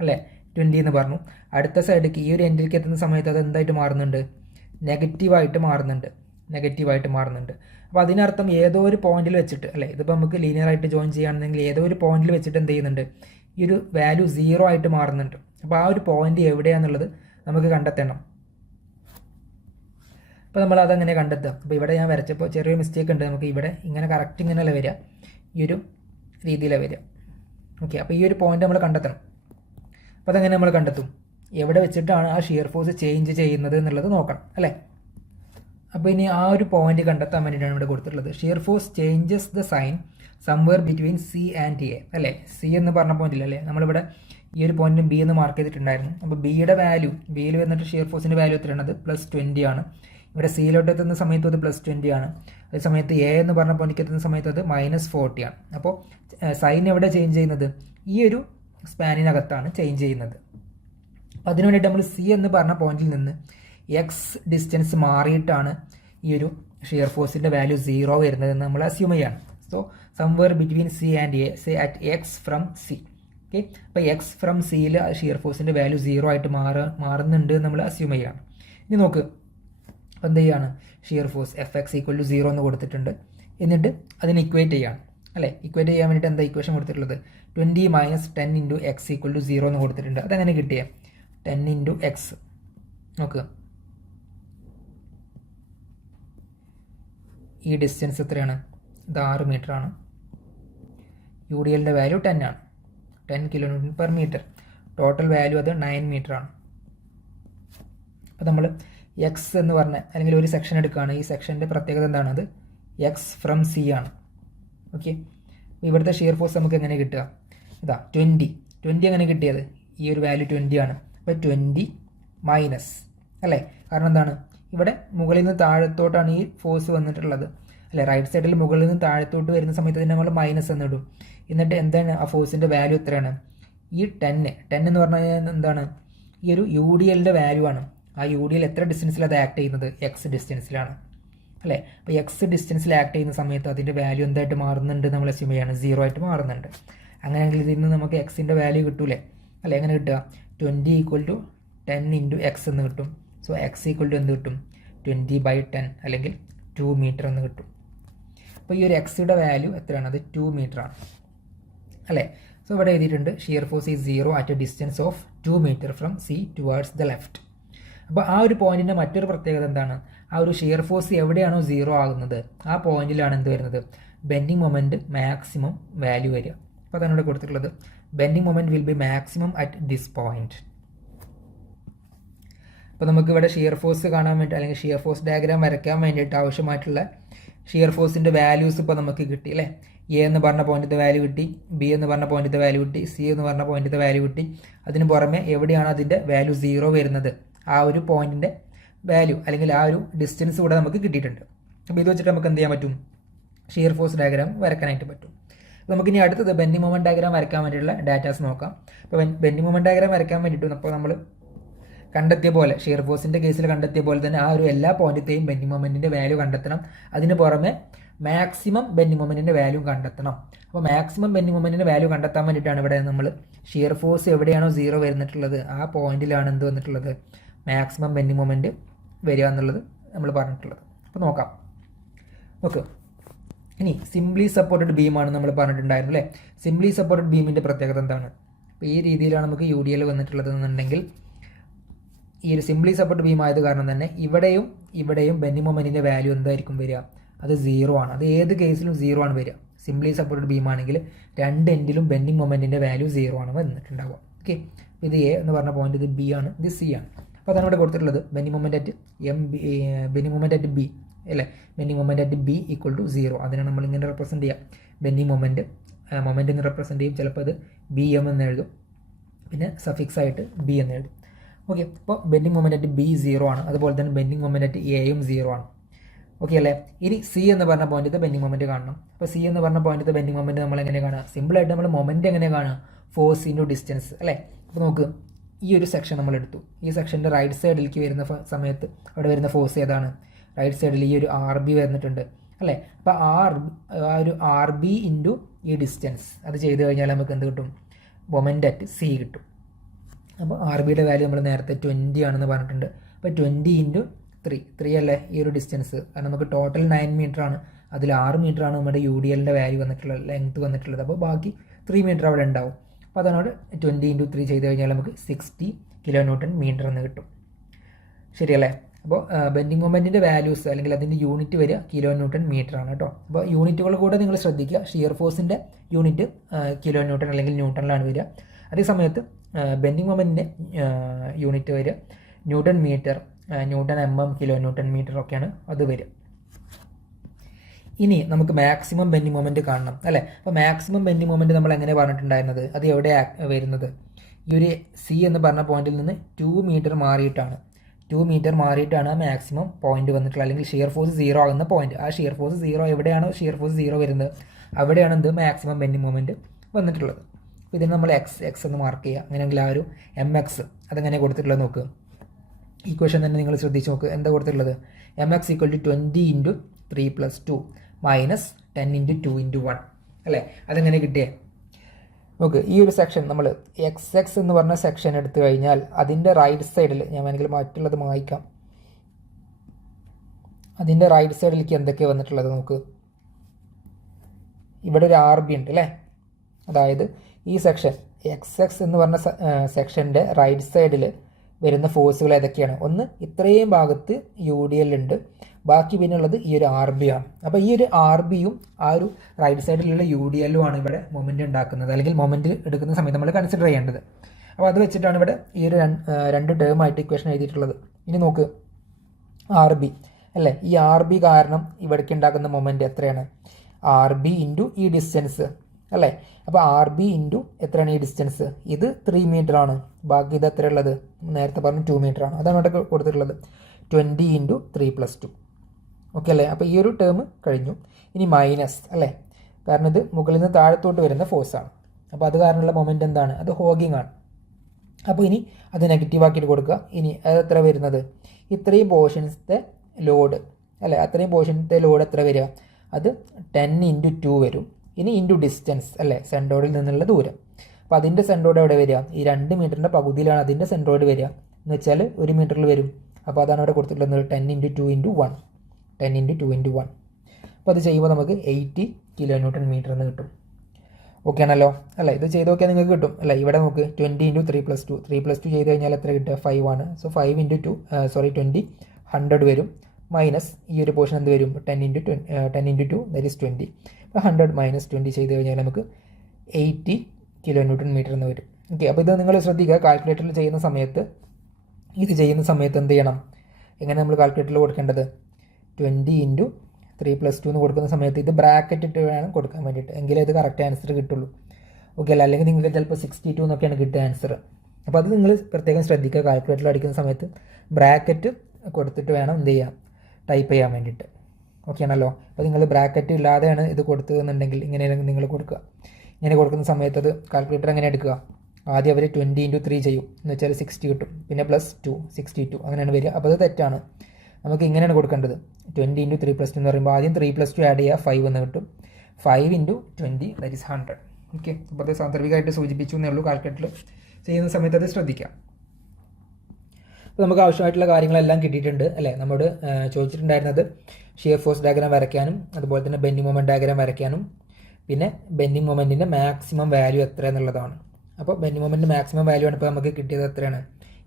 അല്ലേ, 20 എന്ന് പറഞ്ഞു. അടുത്ത സൈഡിലേക്ക് ഈ ഒരു എൻഡിലേക്ക് എത്തുന്ന സമയത്ത് അത് എന്തായിട്ട് മാറുന്നുണ്ട്, നെഗറ്റീവായിട്ട് മാറുന്നുണ്ട്. അപ്പോൾ അതിനർത്ഥം ഏതോ ഒരു പോയിന്റിൽ വെച്ചിട്ട് അല്ലേ, ഇതിപ്പോൾ നമുക്ക് ലീനിയർ ആയിട്ട് ജോയിൻ ചെയ്യുകയാണെങ്കിൽ ഏതോ ഒരു പോയിന്റിൽ വെച്ചിട്ട് എന്ത് ചെയ്യുന്നുണ്ട്, ഈ ഒരു വാല്യൂ 0 ആയിട്ട് മാറുന്നുണ്ട്. അപ്പോൾ ആ ഒരു പോയിന്റ് എവിടെയാണെന്നുള്ളത് നമുക്ക് കണ്ടെത്തണം. അപ്പോൾ നമ്മൾ അതങ്ങനെ കണ്ടെത്തുക. അപ്പോൾ ഇവിടെ ഞാൻ വരച്ചപ്പോൾ ചെറിയൊരു മിസ്റ്റേക്ക് ഉണ്ട്, നമുക്ക് ഇവിടെ ഇങ്ങനെ കറക്റ്റ് ഇങ്ങനെയല്ല വരിക, ഈ ഒരു രീതിയിലാണ് വരിക. ഓക്കെ, അപ്പോൾ ഈ ഒരു പോയിന്റ് നമ്മൾ കണ്ടെത്തണം. അപ്പോൾ അതെങ്ങനെ നമ്മൾ കണ്ടെത്തും, എവിടെ വെച്ചിട്ടാണ് ആ ഷിയർ ഫോഴ്സ് ചേഞ്ച് ചെയ്യുന്നത് എന്നുള്ളത് നോക്കണം അല്ലേ. അപ്പോൾ ഇനി ആ ഒരു പോയിന്റ് കണ്ടെത്താൻ വേണ്ടിയിട്ടാണ് ഇവിടെ കൊടുത്തിട്ടുള്ളത്. Shear force changes the sign somewhere between C and A അല്ലേ. സി എന്ന് പറഞ്ഞ പോയിന്റിൽ അല്ലേ നമ്മളിവിടെ ഈ ഒരു പോയിന്റിന് ബി എന്ന് മാർക്ക് ചെയ്തിട്ടുണ്ടായിരുന്നു. അപ്പോൾ ബിയുടെ വാല്യൂ, ബിയിൽ വന്നിട്ട് ഷിയർ ഫോഴ്സിൻ്റെ വാല്യൂ എത്രയാണത് +20 ആണ്. ഇവിടെ സിയിലോട്ട് എത്തുന്ന സമയത്ത് അത് +20 ആണ്. അതേ സമയത്ത് എ എന്ന് പറഞ്ഞ പോയിന്റിലേക്ക് എത്തുന്ന സമയത്ത് അത് -40 ആണ്. അപ്പോൾ സൈൻ എവിടെ ചേഞ്ച് ചെയ്യുന്നത്, ഈ ഒരു സ്പാനിനകത്താണ് ചേഞ്ച് ചെയ്യുന്നത്. അപ്പോൾ അതിനു വേണ്ടിയിട്ട് നമ്മൾ സി എന്ന് പറഞ്ഞ പോയിന്റിൽ നിന്ന് എക്സ് ഡിസ്റ്റൻസ് മാറിയിട്ടാണ് ഈ ഒരു ഷിയർ ഫോഴ്സിൻ്റെ വാല്യൂ 0 വരുന്നതെന്ന് നമ്മൾ അസ്യൂം ചെയ്യാണ്. So somewhere between C and A, say at X from C. Okay, അപ്പോൾ എക്സ് ഫ്രം സിയിൽ ഷിയർ ഫോഴ്സിൻ്റെ വാല്യൂ 0 ആയിട്ട് മാറുന്നുണ്ട് നമ്മൾ അസ്യൂം ചെയ്യാണ്. ഇനി നോക്ക്, അപ്പോൾ എന്ത് ചെയ്യാണ്, ഷിയർ ഫോഴ്സ് Fx = 0 എന്ന് കൊടുത്തിട്ടുണ്ട്. എന്നിട്ട് അതിന് ഇക്വേറ്റ് ചെയ്യാണ് അല്ലേ. ഇക്വേറ്റ് ചെയ്യാൻ വേണ്ടിയിട്ട് എന്താ ഇക്വേഷൻ കൊടുത്തിട്ടുള്ളത്, 20 - 10 × x = 0 എന്ന് കൊടുത്തിട്ടുണ്ട്. അതെങ്ങനെ കിട്ടിയേ, 10 × x. നോക്കുക, ഈ ഡിസ്റ്റൻസ് എത്രയാണ്, ഇത് 6 മീറ്റർ ആണ്. യു ഡി എല്ലിൻ്റെ വാല്യൂ 10 ആണ്, 10 kN/m. ടോട്ടൽ വാല്യൂ അത് 9 മീറ്റർ ആണ്. അപ്പോൾ നമ്മൾ എക്സ് എന്ന് പറഞ്ഞ അല്ലെങ്കിൽ ഒരു സെക്ഷൻ എടുക്കുകയാണ്. ഈ സെക്ഷൻ്റെ പ്രത്യേകത എന്താണ്, അത് എക്സ് ഫ്രം സി ആണ്. ഓക്കെ, ഇവിടുത്തെ ഷിയർ ഫോഴ്സ് നമുക്ക് എങ്ങനെ കിട്ടുക, ഇതാ 20 എങ്ങനെ കിട്ടിയത്, ഈ ഒരു വാല്യൂ 20 ആണ്. അപ്പോൾ 20 മൈനസ് അല്ലേ, കാരണം എന്താണ്, ഇവിടെ മുകളിൽ നിന്ന് താഴത്തോട്ടാണ് ഈ ഫോഴ്സ് വന്നിട്ടുള്ളത് അല്ലേ. റൈറ്റ് സൈഡിൽ മുകളിൽ നിന്ന് താഴത്തോട്ട് വരുന്ന സമയത്ത് തന്നെ നമ്മൾ മൈനസ് എന്നിടും. എന്നിട്ട് എന്താണ് ആ ഫോഴ്സിൻ്റെ വാല്യൂ എത്രയാണ്, ഈ 10 എന്ന് പറഞ്ഞാൽ എന്താണ്, ഈ ഒരു യു ഡി എല്ലിൻ്റെ വാല്യൂ ആണ്. ആ യു ഡി എൽ എത്ര ഡിസ്റ്റൻസിൽ അത് ആക്ട് ചെയ്യുന്നത്, എക്സ് ഡിസ്റ്റൻസിലാണ് അല്ലേ. അപ്പോൾ എക്സ് ഡിസ്റ്റൻസിൽ ആക്ട് ചെയ്യുന്ന സമയത്ത് അതിൻ്റെ വാല്യൂ എന്തായിട്ട് മാറുന്നുണ്ട്, നമ്മൾ അസ്യൂം ചെയ്യാണ് 0 ആയിട്ട് മാറുന്നുണ്ട്. അങ്ങനെയെങ്കിൽ ഇതിൽ നിന്ന് നമുക്ക് എക്സിൻ്റെ വാല്യൂ കിട്ടൂലേ അല്ലേ. എങ്ങനെ കിട്ടുക, 20 = 10 × x എന്ന് കിട്ടും. സോ x = എന്ത് കിട്ടും, 20/10 അല്ലെങ്കിൽ 2 മീറ്റർ എന്ന് കിട്ടും. അപ്പോൾ ഈ ഒരു എക്സിയുടെ വാല്യൂ എത്രയാണ്, അത് 2 മീറ്റർ ആണ് അല്ലേ. സോ ഇവിടെ എഴുതിയിട്ടുണ്ട് shear force is 0 at a distance of 2 metre from C towards the left. അപ്പോൾ ആ ഒരു പോയിന്റിൻ്റെ മറ്റൊരു പ്രത്യേകത എന്താണ്, ആ ഒരു ഷിയർ ഫോഴ്സ് എവിടെയാണോ 0 ആകുന്നത് ആ പോയിന്റിലാണ് എന്ത് വരുന്നത്, ബെൻഡിങ് മൊമെൻറ്റ് മാക്സിമം വാല്യൂ വരിക. അപ്പോൾ അതാണ് ഇവിടെ കൊടുത്തിട്ടുള്ളത്, bending moment will be maximum at this point. അപ്പോൾ നമുക്ക് ഇവിടെ ഷിയർ ഫോഴ്സ് കാണാൻ വേണ്ടി അല്ലെങ്കിൽ ഷിയർ ഫോഴ്സ് ഡയഗ്രാം വരയ്ക്കാൻ വേണ്ടിയിട്ട് ആവശ്യമായിട്ടുള്ള ഷിയർ ഫോഴ്സിൻ്റെ വാല്യൂസ് ഇപ്പോൾ നമുക്ക് കിട്ടി അല്ലേ. എ എന്ന് പറഞ്ഞ പോയിന്റിൻ്റെ വാല്യൂ കിട്ടി, ബി എന്ന് പറഞ്ഞ പോയിന്റിൻ്റെ വാല്യൂ കിട്ടി, സി എന്ന് പറഞ്ഞ പോയിന്റിൻ്റെ വാല്യൂ കിട്ടി. അതിന് പുറമെ എവിടെയാണ് അതിൻ്റെ വാല്യൂ 0 വരുന്നത്, ആ ഒരു പോയിന്റിൻ്റെ വാല്യൂ അല്ലെങ്കിൽ ആ ഒരു ഡിസ്റ്റൻസ് കൂടെ നമുക്ക് കിട്ടിയിട്ടുണ്ട്. അപ്പോൾ ഇത് വെച്ചിട്ട് നമുക്ക് എന്ത് ചെയ്യാൻ പറ്റും, ഷിയർ ഫോഴ്സ് ഡയഗ്രാം വരയ്ക്കാനായിട്ട് പറ്റും. അപ്പോൾ നമുക്ക് ഇനി അടുത്തത് ബെൻഡിങ് മൊമെൻറ്റ് ഡയഗ്രാം വരയ്ക്കാൻ വേണ്ടിയിട്ടുള്ള ഡാറ്റാസ് നോക്കാം. അപ്പോൾ ബെൻഡിങ് മൊമെൻറ്റ് ഡയഗ്രാം വരയ്ക്കാൻ വേണ്ടിയിട്ട് അപ്പോൾ നമ്മൾ കണ്ടെത്തിയ പോലെ ഷിയർ ഫോഴ്സിൻ്റെ കേസിൽ കണ്ടെത്തിയ പോലെ തന്നെ ആ ഒരു എല്ലാ പോയിന്റത്തെയും ബെൻഡിങ് മൊമെൻറ്റിൻ്റെ വാല്യൂ കണ്ടെത്തണം. അതിന് പുറമെ മാക്സിമം ബെൻഡിങ് മൊമെൻറ്റിൻ്റെ വാല്യൂ കണ്ടെത്തണം. അപ്പോൾ മാക്സിമം ബെൻഡിങ് മൊമെൻറ്റിൻ്റെ വാല്യൂ കണ്ടെത്താൻ വേണ്ടിയിട്ടാണ് ഇവിടെ നമ്മൾ ഷിയർ ഫോഴ്സ് എവിടെയാണോ 0 വരുന്നിട്ടുള്ളത് ആ പോയിന്റിലാണ് എന്ത് വന്നിട്ടുള്ളത്, മാക്സിമം ബെൻഡിങ് മൊമെൻറ്റ് വരിക എന്നുള്ളത് നമ്മൾ പറഞ്ഞിട്ടുള്ളത്. അപ്പോൾ നോക്കാം. ഓക്കെ, ഇനി സിംപ്ലി സപ്പോർട്ടഡ് ബീമാണ് നമ്മൾ പറഞ്ഞിട്ടുണ്ടായിരുന്നു അല്ലേ. സിംപ്ലി സപ്പോർട്ടഡ് ബീമിൻ്റെ പ്രത്യേകത എന്താണ്, അപ്പോൾ ഈ രീതിയിലാണ് നമുക്ക് യു ഡി എൽ വന്നിട്ടുള്ളത് എന്നുണ്ടെങ്കിൽ ഈ ഒരു സിംപ്ലി സപ്പോർട്ട് ബീം ആയത് കാരണം തന്നെ ഇവിടെയും ബെൻഡിങ് മൊമെൻറ്റിൻ്റെ വാല്യൂ എന്തായിരിക്കും വരിക, അത് 0 ആണ്. അത് ഏത് കേസിലും 0 ആണ് വരിക. സിംപ്ലി സപ്പോർട്ടഡ് ബീം ആണെങ്കിൽ രണ്ട് എൻഡിലും ബെൻഡിങ് മൊമെൻറ്റിൻ്റെ വാല്യൂ 0 ആണ് വന്നിട്ടുണ്ടാവുക. ഓക്കെ, ഇത് എ എന്ന് പറഞ്ഞ പോയിന്റ്, ഇത് ബി ആണ്, ഇത് സി ആണ്. അപ്പോൾ അതാണ് ഇവിടെ കൊടുത്തിട്ടുള്ളത് bending moment at bending moment at B അല്ലേ. Bending moment at B = 0. അതിനാണ് നമ്മൾ ഇങ്ങനെ റെപ്രസെൻറ്റ് ചെയ്യുക. ബെൻഡിങ് മൊമെൻറ്റ് എന്ന് റെപ്രസെൻറ്റ് ചെയ്യും. ചിലപ്പോൾ അത് BM എന്ന് എഴുതും, പിന്നെ സഫിക്സ് ആയിട്ട് ബി എന്ന് എഴുതും. ഓക്കെ, അപ്പോൾ ബെൻഡിങ് മൊമെൻ്റ് അറ്റ് ബി 0 ആണ്, അതുപോലെ തന്നെ ബെൻഡിങ് മൊമെൻ്റ് അറ്റ് എയും 0 ആണ്. ഓക്കെ അല്ലേ? ഇനി സി എന്ന് പറഞ്ഞ പോയിന്റിൽ ബെൻഡിങ് മൊമെന്റ് കാണണം. അപ്പോൾ സി എന്ന് പറഞ്ഞ പോയിന്റിൽ ബെൻഡിങ് മൊമെന്റ് നമ്മൾ എങ്ങനെ കാണുക? സിമ്പിളായിട്ട് നമ്മൾ മൊമെന്റ് എങ്ങനെ കാണുക? ഫോഴ്സ് ഇൻറ്റു ഡിസ്റ്റൻസ് അല്ലേ? അപ്പോൾ നോക്ക്, ഈ ഒരു സെക്ഷൻ നമ്മൾ എടുത്തു. ഈ സെക്ഷൻ്റെ റൈറ്റ് സൈഡിലേക്ക് വരുന്ന സമയത്ത് അവിടെ വരുന്ന ഫോഴ്സ് ഏതാണ്? റൈറ്റ് സൈഡിൽ ഈ ഒരു ആർ ബി വന്നിട്ടുണ്ട് അല്ലേ? അപ്പോൾ ആ ഒരു ആർ ബി ഇൻറ്റു ഈ ഡിസ്റ്റൻസ് അത് ചെയ്ത് കഴിഞ്ഞാൽ നമുക്ക് എന്ത് കിട്ടും? മൊമെന്റ് അറ്റ് സി കിട്ടും. അപ്പോൾ ആർ ബിയുടെ വാല്യൂ നമ്മൾ നേരത്തെ 20 ആണെന്ന് പറഞ്ഞിട്ടുണ്ട്. അപ്പോൾ 20 ഇൻറ്റു 3 അല്ലേ ഈ ഒരു ഡിസ്റ്റൻസ്? കാരണം നമുക്ക് ടോട്ടൽ 9 മീറ്റർ ആണ്, അതിൽ 6 മീറ്റർ ആണ് നമ്മുടെ യു ഡി എല്ലിൻ്റെ വാല്യൂ വന്നിട്ടുള്ളത്, ലെങ്ത് വന്നിട്ടുള്ളത്. അപ്പോൾ ബാക്കി 3 മീറ്റർ അവിടെ ഉണ്ടാവും. അപ്പോൾ അതിനോട് 20 ഇൻറ്റു 3 ചെയ്ത് കഴിഞ്ഞാൽ നമുക്ക് 60 കിലോ ന്യൂട്ടൺ മീറ്റർ എന്ന് കിട്ടും. ശരിയല്ലേ? അപ്പോൾ ബെൻഡിങ് മൊമെൻറ്റിൻ്റെ വാല്യൂസ് അല്ലെങ്കിൽ അതിൻ്റെ യൂണിറ്റ് വരിക കിലോ ന്യൂട്ടൺ മീറ്റർ ആണ് കേട്ടോ. അപ്പോൾ യൂണിറ്റുകൾ കൂടെ നിങ്ങൾ ശ്രദ്ധിക്കുക. ഷിയർ ഫോഴ്സിൻ്റെ യൂണിറ്റ് കിലോ ന്യൂട്ടൺ അല്ലെങ്കിൽ ന്യൂട്ടണിലാണ് വരിക. അതേസമയത്ത് ബെൻഡിങ് മൊമെൻറ്റിൻ്റെ യൂണിറ്റ് വരിക newton metre, newton mm, kilo newton metre ഒക്കെയാണ് അത് വരിക. ഇനി നമുക്ക് മാക്സിമം ബെൻഡിങ് മൊമെൻറ്റ് കാണണം അല്ലേ? അപ്പോൾ മാക്സിമം ബെൻഡിങ് മൊമെൻറ്റ് നമ്മൾ എങ്ങനെ പറഞ്ഞിട്ടുണ്ടായിരുന്നത്? അത് എവിടെയാണ് വരുന്നത്? ഈ ഒരു സി എന്ന് പറഞ്ഞ പോയിന്റിൽ നിന്ന് 2 മീറ്റർ മാറിയിട്ടാണ്. 2 മീറ്റർ മാറിയിട്ടാണ് മാക്സിമം പോയിന്റ് വന്നിട്ടുള്ളത്, അല്ലെങ്കിൽ ഷിയർ ഫോഴ്സ് 0 ആകുന്ന പോയിന്റ്. ആ ഷിയർ ഫോഴ്സ് 0 എവിടെയാണോ ഷിയർ ഫോഴ്സ് 0 വരുന്നത് അവിടെയാണ് എന്ത് മാക്സിമം ബെൻഡിങ് മൊമെൻറ്റ് വന്നിട്ടുള്ളത്. അപ്പോൾ ഇതിന് നമ്മൾ എക്സ് എന്ന് മാർക്ക് ചെയ്യുക. അങ്ങനെയെങ്കിൽ ആ ഒരു mx അതെങ്ങനെ കൊടുത്തിട്ടുള്ളത് നോക്കുക. ഈക്വേഷൻ തന്നെ നിങ്ങൾ ശ്രദ്ധിച്ച് നോക്കുക. എന്താ കൊടുത്തിട്ടുള്ളത്? mx = 20 into 3 + 2 minus 10 into 2 into 1 അല്ലേ? അതെങ്ങനെ കിട്ടിയേ? നോക്ക്, ഈ ഒരു സെക്ഷൻ നമ്മൾ എക്സ് എന്ന് പറഞ്ഞ സെക്ഷൻ എടുത്തു കഴിഞ്ഞാൽ അതിൻ്റെ റൈറ്റ് സൈഡിൽ, ഞാൻ വേണമെങ്കിൽ മറ്റുള്ളത് മായ്ക്കാം, അതിൻ്റെ റൈറ്റ് സൈഡിലേക്ക് എന്തൊക്കെയാണ് വന്നിട്ടുള്ളത് നോക്ക്. ഇവിടെ ഒരു ആർ ബി ഉണ്ട് അല്ലേ? അതായത് ഈ സെക്ഷൻ എക്സ് എന്ന് പറഞ്ഞ സെക്ഷൻ്റെ റൈറ്റ് സൈഡിൽ വരുന്ന ഫോഴ്സുകൾ ഏതൊക്കെയാണ്? ഒന്ന്, ഇത്രയും ഭാഗത്ത് യു ഡി എൽ ഉണ്ട്, ബാക്കി പിന്നെ ഉള്ളത് ഈ ഒരു ആർ ബി ആണ്. അപ്പോൾ ഈ ഒരു ആർ ബിയും ആ ഒരു റൈറ്റ് സൈഡിലുള്ള യു ഡി എല്ലും ആണ് ഇവിടെ മൊമെൻറ്റ് ഉണ്ടാക്കുന്നത്, അല്ലെങ്കിൽ മൊമെൻറ്റ് എടുക്കുന്ന സമയത്ത് നമ്മൾ കൺസിഡർ ചെയ്യേണ്ടത്. അപ്പോൾ അത് വെച്ചിട്ടാണ് ഇവിടെ ഈ ഒരു രണ്ട് ടേം ആയിട്ട് ഇക്വേഷൻ എഴുതിയിട്ടുള്ളത്. ഇനി നോക്ക്, ആർ ബി അല്ലേ? ഈ ആർ ബി കാരണം ഇവിടേക്ക് ഉണ്ടാക്കുന്ന മൊമെൻറ്റ് എത്രയാണ്? ആർ ബി ഇൻറ്റു ഈ ഡിസ്റ്റൻസ് അല്ലേ? അപ്പോൾ ആർ ബി ഇൻറ്റു എത്രയാണ് ഈ ഡിസ്റ്റൻസ്? ഇത് 3 മീറ്റർ ആണ്, ബാക്കി ഇത് എത്രയുള്ളത്? നേരത്തെ പറഞ്ഞ 2 മീറ്റർ ആണ്. അതാണ് ഇവിടെ കൊടുത്തിട്ടുള്ളത് 20 ഇൻറ്റു 3 + 2. ഓക്കെ അല്ലേ? അപ്പോൾ ഈ ഒരു ടേം കഴിഞ്ഞു. ഇനി മൈനസ് അല്ലേ? കാരണം ഇത് മുകളിൽ നിന്ന് താഴത്തോട്ട് വരുന്ന ഫോഴ്സാണ്. അപ്പോൾ അത് കാരണമുള്ള മൊമെൻറ്റ് എന്താണ്? അത് ഹോഗിങ് ആണ്. അപ്പോൾ ഇനി അത് നെഗറ്റീവ് ആക്കിയിട്ട് കൊടുക്കുക. ഇനി അത് എത്ര വരുന്നത്? ഇത്രയും പോർഷൻസത്തെ ലോഡ് അല്ലേ? അത്രയും പോർഷൻസത്തെ ലോഡ് എത്ര വരിക? അത് 10 ഇൻറ്റു 2 വരും. ഇനി ഇൻറ്റു ഡിസ്റ്റൻസ് അല്ലേ? സെൻട്രോയിഡിൽ നിന്നുള്ള ദൂരം. അപ്പോൾ അതിൻ്റെ സെൻട്രോയിഡ് എവിടെ വരിക? ഈ 2 മീറ്ററിൻ്റെ പകുതിയിലാണ് അതിൻ്റെ സെൻട്രോയിഡ് വരിക, എന്ന് വെച്ചാൽ 1 മീറ്ററിൽ വരും. അപ്പോൾ അതാണ് അവിടെ കൊടുത്തിട്ടുള്ളത് 10 ഇൻറ്റു 2 ഇൻറ്റു 1, 10 ഇൻറ്റു 2 ഇൻറ്റു 1. അപ്പോൾ അത് ചെയ്യുമ്പോൾ നമുക്ക് 80 കിലോ ന്യൂട്ടൺ മീറ്റർ എന്ന് കിട്ടും. ഓക്കെ ആണല്ലോ അല്ലേ? ഇത് ചെയ്ത് നോക്കിയാൽ നിങ്ങൾക്ക് കിട്ടും അല്ലേ? ഇവിടെ നോക്ക്, 20 ഇൻറ്റു 3 + 2, 3 + 2 ചെയ്ത് കഴിഞ്ഞാൽ എത്ര കിട്ടുക? 5 ആണ്. സോ 5 ഇൻറ്റു 2 20 100 വരും. മൈനസ് ഈ ഒരു പോർഷൻ എന്ത് വരും? 10 ഇൻറ്റു 2 ദാറ്റ് ഈസ് 20. അപ്പോൾ 100 മൈനസ് 20 ചെയ്ത് കഴിഞ്ഞാൽ നമുക്ക് 80 കിലോ ന്യൂട്ടൺ മീറ്റർ എന്ന് വരും. ഓക്കെ, അപ്പോൾ ഇത് നിങ്ങൾ ശ്രദ്ധിക്കുക. കാൽക്കുലേറ്ററിൽ ചെയ്യുന്ന സമയത്ത് എന്ത് ചെയ്യണം? എങ്ങനെ നമ്മൾ കാൽക്കുലേറ്ററിൽ കൊടുക്കേണ്ടത്? 20 ഇൻറ്റു 3 + 2 എന്ന് കൊടുക്കുന്ന സമയത്ത് ഇത് ബ്രാക്കറ്റ് ഇട്ട് വേണം കൊടുക്കാൻ വേണ്ടിയിട്ട്, എങ്കിലേ ഇത് കറക്റ്റ് ആൻസർ കിട്ടുള്ളൂ. ഓക്കെ അല്ല? അല്ലെങ്കിൽ നിങ്ങൾക്ക് ചിലപ്പോൾ 62 എന്നൊക്കെയാണ് കിട്ടുക ആൻസർ. അപ്പോൾ അത് നിങ്ങൾ പ്രത്യേകം ശ്രദ്ധിക്കുക. കാൽക്കുലേറ്ററിൽ അടിക്കുന്ന സമയത്ത് ബ്രാക്കറ്റ് കൊടുത്തിട്ട് വേണം എന്ത് ചെയ്യാം? ടൈപ്പ് ചെയ്യാൻ വേണ്ടിയിട്ട്. ഓക്കെ ആണല്ലോ? അപ്പോൾ നിങ്ങൾ ബ്രാക്കറ്റ് ഇല്ലാതെയാണ് ഇത് കൊടുത്തതെന്നുണ്ടെങ്കിൽ ഇങ്ങനെ നിങ്ങൾ കൊടുക്കുക. ഇങ്ങനെ കൊടുക്കുന്ന സമയത്ത് അത് കാൽക്കുലേറ്റർ എങ്ങനെ എടുക്കുക? ആദ്യം അവർ 20 ഇൻറ്റു 3 ചെയ്യും, എന്ന് വെച്ചാൽ 60 കിട്ടും. പിന്നെ +2 62 അങ്ങനെയാണ് വരിക. അപ്പോൾ അത് തെറ്റാണ്. നമുക്ക് ഇങ്ങനെയാണ് കൊടുക്കേണ്ടത്. 20 ഇൻറ്റു 3 + 2 എന്ന് പറയുമ്പോൾ ആദ്യം 3 + 2 ആഡ് ചെയ്യുക, 5 എന്ന് കിട്ടും. 5 ഇൻറ്റു 20 ദാറ്റ് ഈസ് 100. ഓക്കെ, അപ്പോൾ അത് സാന്ദർഭികമായിട്ട് സൂചിപ്പിച്ചു എന്നേ ഉള്ളൂ. കാൽക്കുലേറ്ററിൽ ചെയ്യുന്ന സമയത്ത് അത് ശ്രദ്ധിക്കാം. അപ്പോൾ നമുക്ക് ആവശ്യമായിട്ടുള്ള കാര്യങ്ങളെല്ലാം കിട്ടിയിട്ടുണ്ട് അല്ലേ? നമ്മോട് ചോദിച്ചിട്ടുണ്ടായിരുന്നത് ഷിയർ ഫോഴ്സ് ഡയഗ്രാം വരയ്ക്കാനും അതുപോലെ തന്നെ ബെൻഡിങ് മൊമെൻറ്റ് ഡയഗ്രാം വരയ്ക്കാനും പിന്നെ ബെൻഡിങ് മൊമെൻറ്റിൻ്റെ മാക്സിമം വാല്യൂ എത്ര എന്നുള്ളതാണ്. അപ്പോൾ ബെൻഡിങ് മൊമെൻറ്റ് മാക്സിമം വാല്യൂ ആണ് ഇപ്പോൾ നമുക്ക് കിട്ടിയത് എത്രയാണ്?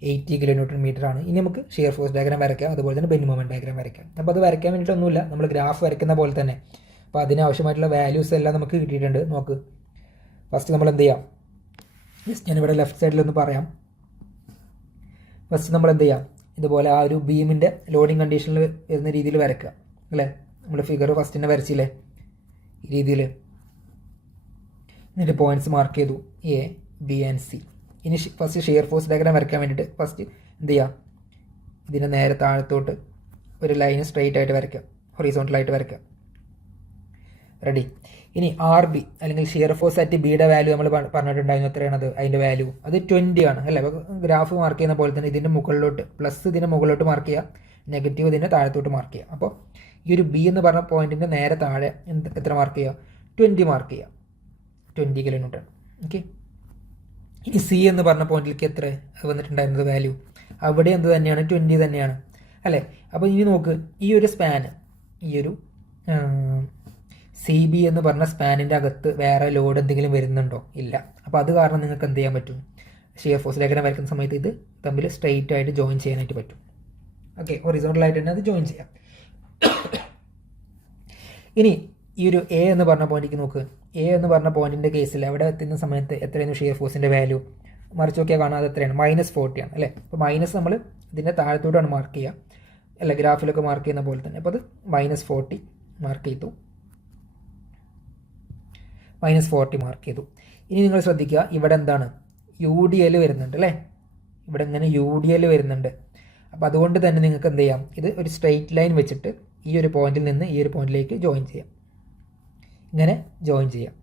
80 കിലോ ന്യൂട്ടൺ മീറ്റർ ആണ്. ഇനി നമുക്ക് ഷിയർ ഫോഴ്സ് ഡയഗ്രാം വരയ്ക്കാം, അതുപോലെ തന്നെ ബെൻഡിങ് മൊമെൻറ്റ് ഡയഗ്രാം വരയ്ക്കാം. അപ്പോൾ അത് വരയ്ക്കാൻ വേണ്ടിയിട്ടൊന്നുമില്ല, നമ്മൾ ഗ്രാഫ് വരയ്ക്കുന്ന പോലെ തന്നെ. അപ്പോൾ അതിനാവശ്യമായിട്ടുള്ള വാല്യൂസ് എല്ലാം നമുക്ക് കിട്ടിയിട്ടുണ്ട്. നോക്ക്, ഫസ്റ്റ് നമ്മൾ എന്ത് ചെയ്യാം? ജസ്റ്റ് ഞാനിവിടെ ലെഫ്റ്റ് സൈഡിലൊന്ന് പറയാം. ഫസ്റ്റ് നമ്മൾ എന്ത് ചെയ്യാം? ഇതുപോലെ ആ ഒരു ബീമിൻ്റെ ലോഡിങ് കണ്ടീഷനിൽ വരുന്ന രീതിയിൽ വരയ്ക്കുക അല്ലേ? നമ്മൾ ഫിഗർ ഫസ്റ്റ് തന്നെ വരച്ചില്ലേ ഈ രീതിയിൽ. എന്നിട്ട് പോയിന്റ്സ് മാർക്ക് ചെയ്തു, A, B ആൻഡ് C. ഇനി ഫസ്റ്റ് ഷിയർ ഫോഴ്സ് ഡയഗ്രാം വരയ്ക്കാൻ വേണ്ടിയിട്ട് ഫസ്റ്റ് എന്ത് ചെയ്യുക, ഇതിന് നേരെ താഴത്തോട്ട് ഒരു ലൈൻ സ്ട്രെയിറ്റ് ആയിട്ട് വരയ്ക്കുക, ഹൊറിസോണ്ടലായിട്ട് വരയ്ക്കുക. റെഡി. ഇനി ആർ ബി അല്ലെങ്കിൽ ഷിയർ ഫോഴ്സ് അറ്റ് ബിയുടെ വാല്യൂ നമ്മൾ പറഞ്ഞിട്ടുണ്ടായിരുന്നു. എത്രയാണത് അതിൻ്റെ വാല്യൂ? അത് 20 ആണ് അല്ലേ. അപ്പോൾ ഗ്രാഫ് മാർക്ക് ചെയ്യുന്ന പോലെ തന്നെ ഇതിൻ്റെ മുകളിലോട്ട് പ്ലസ് ഇതിൻ്റെ മുകളിലോട്ട് മാർക്ക് ചെയ്യുക, നെഗറ്റീവ് ഇതിൻ്റെ താഴത്തോട്ട് മാർക്ക് ചെയ്യുക. അപ്പോൾ ഈ ഒരു ബി എന്ന് പറഞ്ഞ പോയിന്റിൻ്റെ നേരെ താഴെ എത്ര മാർക്ക് ചെയ്യുക? 20 മാർക്ക് ചെയ്യുക, 20 കിലോന്യൂട്ടൺ. ഓക്കെ. ഇനി സി എന്ന് പറഞ്ഞ പോയിന്റിലേക്ക് എത്ര വന്നിട്ടുണ്ടായിരുന്നത് വാല്യൂ? അവിടെ എന്ത് തന്നെയാണ്? 20 തന്നെയാണ് അല്ലേ. അപ്പോൾ ഇനി നോക്ക്, ഈ ഒരു സ്പാൻ, ഈ ഒരു സി ബി എന്ന് പറഞ്ഞ സ്പാനിൻ്റെ അകത്ത് വേറെ ലോഡ് എന്തെങ്കിലും വരുന്നുണ്ടോ? ഇല്ല. അപ്പോൾ അത് കാരണം നിങ്ങൾക്ക് എന്ത് ചെയ്യാൻ പറ്റും? ഷിയർ ഫോഴ്സ് ഡയഗ്രം വരയ്ക്കുന്ന സമയത്ത് ഇത് തമ്മിൽ സ്ട്രെയിറ്റ് ആയിട്ട് ജോയിൻ ചെയ്യാനായിട്ട് പറ്റും. ഓക്കെ, ഹൊറിസോണ്ടലായിട്ട് തന്നെ അത് ജോയിൻ ചെയ്യാം. ഇനി ഈ ഒരു എ എന്ന് പറഞ്ഞ പോയിന്റിലേക്ക് നോക്ക്. എ എന്ന് പറഞ്ഞ പോയിന്റിൻ്റെ കേസിൽ അവിടെ എത്തുന്ന സമയത്ത് എത്രയാണ് ഷിയർ ഫോഴ്സിൻ്റെ വാല്യൂ? മറിച്ച് നോക്കിയാൽ കാണാതെ എത്രയാണ്? -40 ആണ് അല്ലേ. അപ്പോൾ മൈനസ് നമ്മൾ ഇതിൻ്റെ താഴത്തോട്ടാണ് മാർക്ക് ചെയ്യുക അല്ല, ഗ്രാഫിലൊക്കെ മാർക്ക് ചെയ്യുന്ന പോലെ തന്നെ. അപ്പോൾ അത് -40 മാർക്ക് ചെയ്തു, -40 മാർക്ക് ചെയ്തു. ഇനി നിങ്ങൾ ശ്രദ്ധിക്കുക, ഇവിടെ എന്താണ്? UDL വരുന്നുണ്ട് അല്ലേ. ഇവിടെ ഇങ്ങനെ UDL വരുന്നുണ്ട്. അപ്പോൾ അതുകൊണ്ട് തന്നെ നിങ്ങൾക്ക് എന്ത് ചെയ്യാം? ഇത് ഒരു സ്ട്രെയിറ്റ് ലൈൻ വെച്ചിട്ട് ഈ ഒരു പോയിന്റിൽ നിന്ന് ഈ ഒരു പോയിന്റിലേക്ക് ജോയിൻ ചെയ്യാം. ഇങ്ങനെ ജോയിൻ ചെയ്യാം.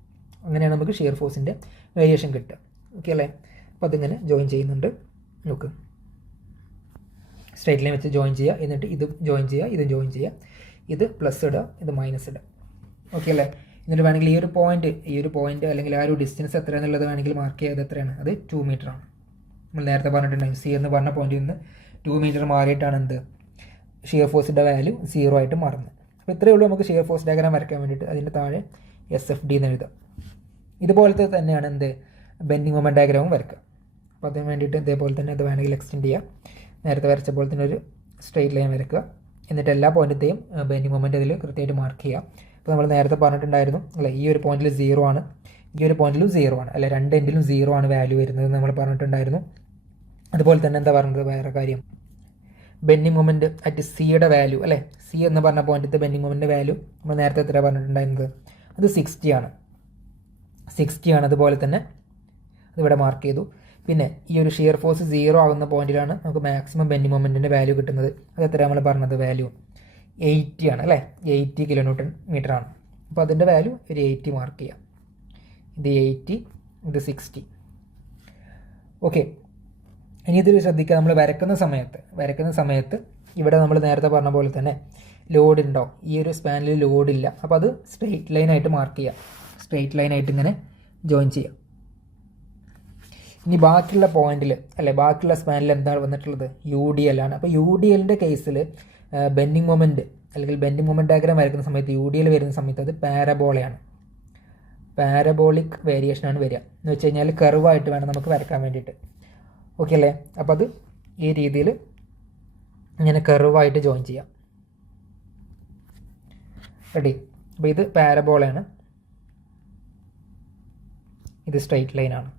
അങ്ങനെയാണ് നമുക്ക് ഷിയർ ഫോഴ്സിൻ്റെ വേരിയേഷൻ കിട്ടുക. ഓക്കെ അല്ലേ. അപ്പോൾ അതിങ്ങനെ ജോയിൻ ചെയ്യുന്നുണ്ട്. നോക്ക്, സ്ട്രെയിറ്റ് ലൈൻ വെച്ച് ജോയിൻ ചെയ്യുക, എന്നിട്ട് ഇത് ജോയിൻ ചെയ്യുക, ഇത് ജോയിൻ ചെയ്യുക, ഇത് പ്ലസ് ഇടുക, ഇത് മൈനസ് ഇടുക. ഓക്കെ അല്ലേ. എന്നിട്ട് വേണമെങ്കിൽ ഈ ഒരു പോയിന്റ് അല്ലെങ്കിൽ ആ ഒരു ഡിസ്റ്റൻസ് എത്രയാണെന്നുള്ളത് വേണമെങ്കിൽ മാർക്ക് ചെയ്യാതെ എത്രയാണ്? അത് 2 മീറ്റർ ആണ്. നമ്മൾ നേരത്തെ പറഞ്ഞിട്ടുണ്ടായിരുന്നു, സി എന്ന് പറഞ്ഞ പോയിന്റിൽ നിന്ന് 2 മീറ്റർ മാറിയിട്ടാണ് എന്ത് ഷിയർ ഫോഴ്സിൻ്റെ വാല്യൂ 0 ആയിട്ട് മാറുന്നത്. അപ്പോൾ ഇത്രയേ ഉള്ളൂ നമുക്ക് ഷിയർ ഫോഴ്സ് ഡയഗ്രാം വരയ്ക്കാൻ വേണ്ടിയിട്ട്. അതിൻ്റെ താഴെ SFD എന്ന് എഴുതാം. ഇതുപോലത്തെ തന്നെയാണ് എന്ത് ബെൻഡിങ് മൊമെൻറ്റ് ഡയഗ്രാമും വരയ്ക്കുക. അപ്പോൾ അതിന് വേണ്ടിയിട്ട് ഇതേപോലെ തന്നെ അത് വേണമെങ്കിൽ എക്സ്റ്റെൻഡ് ചെയ്യുക. നേരത്തെ വരച്ച പോലെ തന്നെ ഒരു സ്ട്രെയിറ്റ് ലൈൻ വരയ്ക്കുക. എന്നിട്ട് എല്ലാ പോയിന്റത്തെയും ബെൻഡിങ് മൊമെൻറ്റ് അതിൽ കൃത്യമായിട്ട് മാർക്ക് ചെയ്യുക. അപ്പോൾ നമ്മൾ നേരത്തെ പറഞ്ഞിട്ടുണ്ടായിരുന്നു അല്ലേ, ഈ ഒരു പോയിന്റിൽ 0 ആണ്, ഈ ഒരു പോയിന്റിലും 0 ആണ് അല്ലെ, രണ്ട് എൻഡിലും 0 ആണ് വാല്യൂ വരുന്നത് നമ്മൾ പറഞ്ഞിട്ടുണ്ടായിരുന്നു. അതുപോലെ തന്നെ എന്താ പറഞ്ഞത് വേറെ കാര്യം, ബെൻഡിങ് മൊമെൻറ്റ് അറ്റ് സിയുടെ വാല്യൂ അല്ലേ, സി എന്ന് പറഞ്ഞ പോയിന്റത്തെ ബെൻഡിങ് മൊമെൻറ്റ് വാല്യൂ നമ്മൾ നേരത്തെ എത്ര പറഞ്ഞിട്ടുണ്ടായിരുന്നത്? അത് 60 ആണ്, 60 ആണ്. അതുപോലെ തന്നെ അതിവിടെ മാർക്ക് ചെയ്തു. പിന്നെ ഈ ഒരു ഷിയർ ഫോഴ്സ് 0 ആകുന്ന പോയിന്റിലാണ് നമുക്ക് മാക്സിമം ബെൻഡിങ് മൊമെൻറ്റിൻ്റെ വാല്യൂ കിട്ടുന്നത്. അത് എത്ര നമ്മൾ പറഞ്ഞത് വാല്യൂ? 80 ആണ് അല്ലേ, 80 കിലോന്യൂട്ടൺ മീറ്റർ ആണ്. അപ്പോൾ അതിൻ്റെ വാല്യൂ ഒരു 80 മാർക്ക് ചെയ്യാം. ഇത് 80, ഇത് 60. ഓക്കെ. ഇനി ഇതിൽ ശ്രദ്ധിക്കുക, നമ്മൾ വരയ്ക്കുന്ന സമയത്ത് ഇവിടെ നമ്മൾ നേരത്തെ പറഞ്ഞ പോലെ തന്നെ ലോഡ് ഉണ്ടോ? ഈ ഒരു സ്പാനിൽ ലോഡില്ല. അപ്പോൾ അത് സ്ട്രെയിറ്റ് ലൈനായിട്ട് മാർക്ക് ചെയ്യാം, സ്ട്രെയിറ്റ് ലൈനായിട്ട് ഇങ്ങനെ ജോയിൻ ചെയ്യാം. ഇനി ബാക്കിയുള്ള പോയിന്റിൽ അല്ലെ, ബാക്കിയുള്ള സ്പാനിൽ എന്താണ് വന്നിട്ടുള്ളത്? UDL ആണ്. അപ്പോൾ UDLൻ്റെ കേസിൽ ബെൻഡിങ് മൊമെൻറ്റ് അല്ലെങ്കിൽ ബെൻഡിങ് മൊമെൻറ്റ് ഡയഗ്രാം വരയ്ക്കുന്ന സമയത്ത് UDL വരുന്ന സമയത്ത് അത് പാരബോളയാണ്, പാരബോളിക് വേരിയേഷനാണ് വരിക. എന്ന് വെച്ച് കഴിഞ്ഞാൽ കർവായിട്ട് വേണം നമുക്ക് വരയ്ക്കാൻ വേണ്ടിയിട്ട്. ഓക്കെ അല്ലേ. അപ്പോൾ അത് ഈ രീതിയിൽ ഇങ്ങനെ കർവായിട്ട് ജോയിൻ ചെയ്യാം. റെഡി. അപ്പോൾ ഇത് പാരബോളയാണ്, ഇത് സ്ട്രെയിറ്റ് ലൈനാണ്.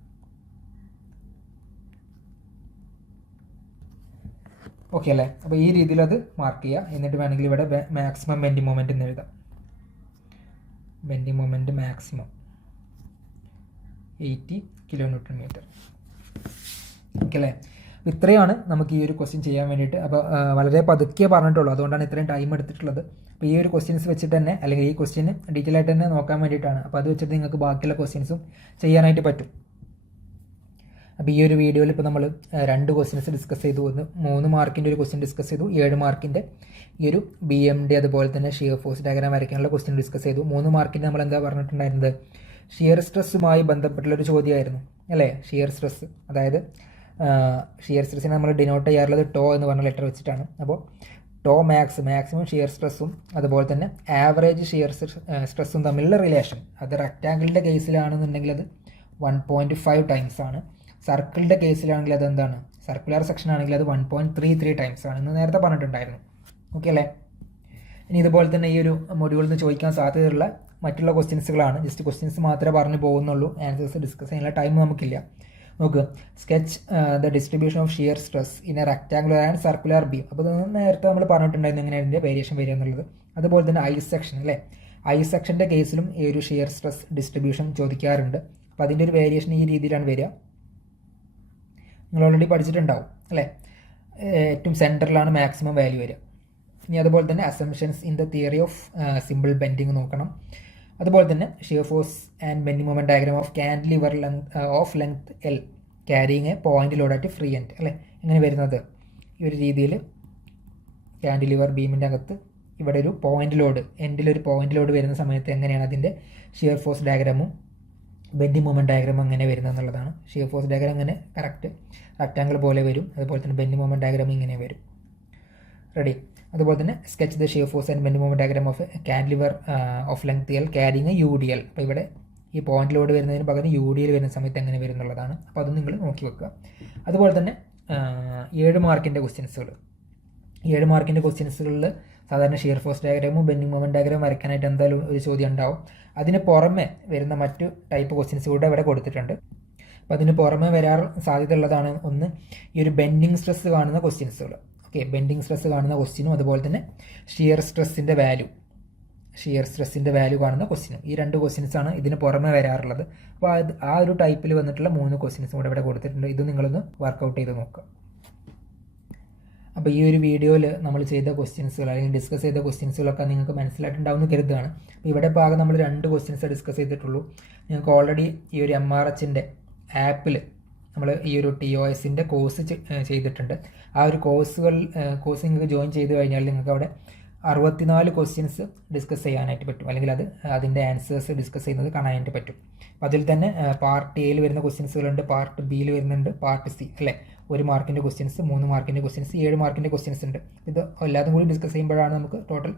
ഓക്കെ അല്ലേ. അപ്പോൾ ഈ രീതിയിൽ അത് മാർക്ക് ചെയ്യുക. എന്നിട്ട് വേണമെങ്കിൽ ഇവിടെ മാക്സിമം ബെൻഡിങ് മൊമെൻറ്റ് എന്ന് എഴുതാം. Bending moment maximum 80 kilonewton metre. Okay അല്ലേ. അപ്പോൾ ഇത്രയാണ് നമുക്ക് ഈ ഒരു ക്വസ്റ്റ്യൻ ചെയ്യാൻ വേണ്ടിയിട്ട്. അപ്പോൾ വളരെ പതുക്കെ പറഞ്ഞിട്ടുള്ളൂ, അതുകൊണ്ടാണ് ഇത്രയും ടൈം എടുത്തിട്ടുള്ളത്. അപ്പോൾ ഈ ഒരു ക്വസ്റ്റ്യൻസ് വെച്ചിട്ട് തന്നെ അല്ലെങ്കിൽ ഈ ക്വസ്റ്റ്യന് ഡീറ്റെയിൽ ആയിട്ട് തന്നെ നോക്കാൻ വേണ്ടിയിട്ടാണ്. അപ്പോൾ അത് വെച്ചിട്ട് നിങ്ങൾക്ക് ബാക്കിയുള്ള ക്വസ്റ്റ്യൻസും ചെയ്യാനായിട്ട് പറ്റും. അപ്പോൾ ഈ ഒരു വീഡിയോയിൽ ഇപ്പോൾ നമ്മൾ 2 ക്വസ്റ്റ്യൻസ് ഡിസ്കസ് ചെയ്തു. 3 മാർക്കിൻ്റെ ഒരു ക്വസ്റ്റ്യൻ ഡിസ്കസ് ചെയ്തു, 7 മാർക്കിൻ്റെ ഈ ഒരു BMD അതുപോലെ തന്നെ ഷിയർ ഫോഴ്സ് ഡയഗ്രാം വരയ്ക്കാനുള്ള ക്വസ്റ്റ്യൻ ഡിസ്കസ് ചെയ്തു. 3 മാർക്കിൻ്റെ നമ്മൾ എന്താ പറഞ്ഞിട്ടുണ്ടായിരുന്നത്? ഷിയർ സ്ട്രെസ്സുമായി ബന്ധപ്പെട്ടുള്ളൊരു ചോദ്യമായിരുന്നു അല്ലേ. ഷിയർ സ്ട്രെസ്, അതായത് ഷിയർ സ്ട്രെസ്സിനെ നമ്മൾ ഡിനോട്ട് ചെയ്യാറുള്ളത് ടോ എന്ന് പറഞ്ഞ ലെറ്റർ വെച്ചിട്ടാണ്. അപ്പോൾ ടോ മാക്സിമം ഷിയർ സ്ട്രെസ്സും അതുപോലെ തന്നെ ആവറേജ് ഷിയർ സ്ട്രെസ്സും തമ്മിലുള്ള റിലേഷൻ, അത് റെക്റ്റാങ്കിളിൻ്റെ കേസിലാണെന്നുണ്ടെങ്കിൽ അത് 1.5 ടൈംസ് ആണ്. സർക്കിളിൻ്റെ കേസിലാണെങ്കിൽ അത് എന്താണ്? സർക്കുലർ സെക്ഷൻ ആണെങ്കിൽ അത് 1.33 ടൈംസ് ആണ് എന്ന് നേരത്തെ പറഞ്ഞിട്ടുണ്ടായിരുന്നു. ഓക്കെ അല്ലേ. ഇനി ഇതുപോലെ തന്നെ ഈ ഒരു മൊഡ്യൂളിൽ നിന്ന് ചോദിക്കാൻ സാധ്യതയുള്ള മറ്റുള്ള ക്വസ്റ്റ്യൻസുകളാണ്. ജസ്റ്റ് ക്വസ്റ്റ്യൻസ് മാത്രമേ പറഞ്ഞു പോകുന്നുള്ളൂ, ആൻസേഴ്സ് ഡിസ്കസ് ചെയ്യാനുള്ള ടൈം നമുക്കില്ല. നോക്ക്, sketch the distribution of shear stress in A rectangular and circular beam. അപ്പോൾ നേരത്തെ നമ്മൾ പറഞ്ഞിട്ടുണ്ടായിരുന്നു എങ്ങനെ അതിൻ്റെ വേരിയേഷൻ വരിക എന്നുള്ളത്. അതുപോലെ തന്നെ ഐ സെക്ഷൻ അല്ലേ, ഐ സെക്ഷൻ്റെ കേസിലും ഈ ഒരു ഷിയർ സ്ട്രെസ് ഡിസ്ട്രിബ്യൂഷൻ ചോദിക്കാറുണ്ട്. അപ്പോൾ അതിൻ്റെ ഒരു വേരിയേഷൻ ഈ രീതിയിലാണ് വരിക. നിങ്ങൾ ഓൾറെഡി പഠിച്ചിട്ടുണ്ടാവും അല്ലേ. ഏറ്റവും സെൻറ്ററിലാണ് മാക്സിമം വാല്യൂ വരിക. ഇനി അതുപോലെ തന്നെ assumptions in the theory of simple bending നോക്കണം. അതുപോലെ തന്നെ shear force and bending moment diagram of cantilever of length L carrying A point load at free end അല്ലേ. എങ്ങനെ വരുന്നത് ഈ ഒരു രീതിയിൽ കാൻഡിലിവർ ബീമിൻ്റെ അകത്ത് ഇവിടെ ഒരു പോയിന്റ് ലോഡ് എൻഡിലൊരു പോയിന്റ് ലോഡ് വരുന്ന സമയത്ത് എങ്ങനെയാണ് അതിൻ്റെ ഷിയർ ഫോഴ്സ് ഡയഗ്രാമും ബെൻഡിങ് മൊമെൻറ്റ് ഡയഗ്രാമും അങ്ങനെ വരുന്നത് എന്നുള്ളതാണ്. ഷിയർ ഫോഴ്സ് ഡയഗ്രാം അങ്ങനെ കറക്റ്റ് റെക്റ്റാങ്കിൾ പോലെ വരും. അതുപോലെ തന്നെ ബെൻഡിങ് മൊമെൻറ്റ് ഡയഗ്രാം ഇങ്ങനെ വരും. റെഡി. അതുപോലെ തന്നെ sketch the shear force and bending moment diagram of cantilever of length L carrying U D L. അപ്പോൾ ഇവിടെ ഈ പോയിന്റ് ലോഡ് വരുന്നതിന് പകരം യു ഡി എൽ വരുന്ന സമയത്ത് എങ്ങനെ വരും എന്നുള്ളതാണ്. അപ്പോൾ അത് നിങ്ങൾ നോക്കി വെക്കുക. അതുപോലെ തന്നെ 7 മാർക്കിൻ്റെ ക്വസ്റ്റ്യൻസുകൾ 7 മാർക്കിൻ്റെ ക്വസ്റ്റ്യൻസുകളിൽ സാധാരണ ഷിയർ ഫോഴ്സ് ഡയഗ്രാമും ബെൻഡിങ് മൊമെൻറ്റ് ഡയഗ്രാം വരയ്ക്കാനായിട്ട് എന്തായാലും ഒരു ചോദ്യം ഉണ്ടാവും. അതിന് പുറമെ വരുന്ന മറ്റു ടൈപ്പ് ക്വസ്റ്റ്യൻസ് കൂടെ ഇവിടെ കൊടുത്തിട്ടുണ്ട്. അപ്പോൾ അതിന് പുറമെ വരാൻ സാധ്യത ഉള്ളതാണ് ഒന്ന് ഈ ഒരു ബെൻഡിങ് സ്ട്രെസ് കാണുന്ന ക്വസ്റ്റ്യൻസുകൾ. ഓക്കെ, ബെൻഡിങ് സ്ട്രെസ് കാണുന്ന ക്വസ്റ്റ്യനും അതുപോലെ തന്നെ ഷിയർ സ്ട്രെസ്സിൻ്റെ വാല്യൂ കാണുന്ന ക്വസ്റ്റ്യനും. ഈ 2 ക്വസ്റ്റ്യൻസാണ് ഇതിന് പുറമെ വരാറുള്ളത്. അപ്പോൾ ആ ഒരു ടൈപ്പിൽ വന്നിട്ടുള്ള 3 ക്വസ്റ്റ്യൻസും കൂടെ ഇവിടെ കൊടുത്തിട്ടുണ്ട്. ഇത് നിങ്ങളൊന്ന് വർക്കൗട്ട് ചെയ്ത് നോക്കുക. അപ്പോൾ ഈ ഒരു വീഡിയോയിൽ നമ്മൾ ചെയ്ത ക്വസ്റ്റ്യൻസുകൾ അല്ലെങ്കിൽ ഡിസ്കസ് ചെയ്ത ക്വസ്റ്റ്യൻസുകളൊക്കെ നിങ്ങൾക്ക് മനസ്സിലായിട്ടുണ്ടാവും എന്ന് കരുതുകയാണ്. അപ്പോൾ ഇവിടെ ഭാഗം നമ്മൾ 2 ക്വസ്റ്റ്യൻസ് ഡിസ്കസ് ചെയ്തിട്ടുള്ളൂ. നിങ്ങൾക്ക് ഓൾറെഡി ഈ ഒരു MRHൻ്റെ ആപ്പിൽ നമ്മൾ ഈ ഒരു TOSൻ്റെ കോഴ്സ് ചെയ്തിട്ടുണ്ട്. ആ ഒരു കോഴ്സ് നിങ്ങൾക്ക് ജോയിൻ ചെയ്ത് കഴിഞ്ഞാൽ നിങ്ങൾക്ക് അവിടെ 64 ക്വസ്റ്റ്യൻസ് ഡിസ്കസ് ചെയ്യാനായിട്ട് പറ്റും, അല്ലെങ്കിൽ അതിൻ്റെ ആൻസേഴ്സ് ഡിസ്കസ് ചെയ്യുന്നത് കാണാനായിട്ട് പറ്റും. അപ്പോൾ അതിൽ തന്നെ പാർട്ട് എയിൽ വരുന്ന ക്വസ്റ്റ്യൻസുകളുണ്ട്, പാർട്ട് ബിയിൽ വരുന്നുണ്ട്, പാർട്ട് സി അല്ലേ. 1 മാർക്കിൻ്റെ ക്വസ്റ്റ്യൻസ്, 3 മാർക്കിൻ്റെ ക്വസ്റ്റ്യൻസ്, 7 മാർക്കിൻ്റെ ക്വസ്റ്റ്യൻസ് ഉണ്ട്. ഇത് എല്ലാതും കൂടി ഡിസ്കസ് ചെയ്യുമ്പോഴാണ് നമുക്ക് ടോട്ടൽ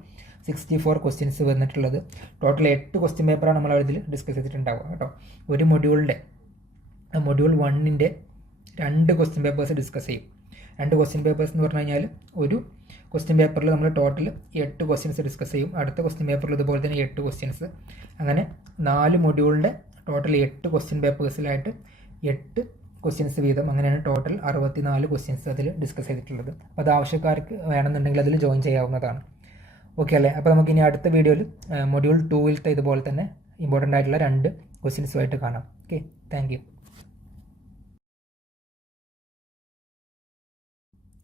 64 ക്വസ്റ്റ്യൻസ് വന്നിട്ടുള്ളത്. ടോട്ടൽ 8 ക്വസ്റ്റ്യൻ പേപ്പറാണ് നമ്മൾ അതിൽ ഡിസ്കസ് ചെയ്തിട്ടുണ്ടാവുക കേട്ടോ. ഒരു മൊഡ്യൂൾ 1ൻ്റെ 2 ക്വസ്റ്റ്യൻ പേപ്പേഴ്സ് ഡിസ്കസ് ചെയ്യും. 2 ക്വസ്റ്റ്യൻ പേപ്പേഴ്സ് എന്ന് പറഞ്ഞു കഴിഞ്ഞാൽ ഒരു ക്വസ്റ്റ്യൻ പേപ്പറിൽ നമ്മൾ ടോട്ടൽ 8 ക്വസ്റ്റ്യൻസ് ഡിസ്കസ് ചെയ്യും. അടുത്ത ക്വസ്റ്റ്യൻ പേപ്പറിൽ ഇതുപോലെ തന്നെ 8 ക്വസ്റ്റ്യൻസ്. അങ്ങനെ 4 മൊഡ്യൂളിൻ്റെ ടോട്ടൽ 8 ക്വസ്റ്റ്യൻ പേപ്പേഴ്സിലായിട്ട് 8 ക്വസ്റ്റ്യൻസ് വീതം. അങ്ങനെയാണ് ടോട്ടൽ 64 ക്വസ്റ്റ്യൻസ് അതിൽ ഡിസ്കസ് ചെയ്തിട്ടുള്ളത്. അപ്പോൾ അത് ആവശ്യക്കാർക്ക് വേണമെന്നുണ്ടെങ്കിൽ അതിൽ ജോയിൻ ചെയ്യാവുന്നതാണ്. ഓക്കെ അല്ലേ. അപ്പോൾ നമുക്ക് ഇനി അടുത്ത വീഡിയോയിൽ മൊഡ്യൂൾ 2-ത്തെ ഇതുപോലെ തന്നെ ഇമ്പോർട്ടൻ്റ് ആയിട്ടുള്ള 2 ക്വസ്റ്റ്യൻസുമായിട്ട് കാണാം. Okay, thank you.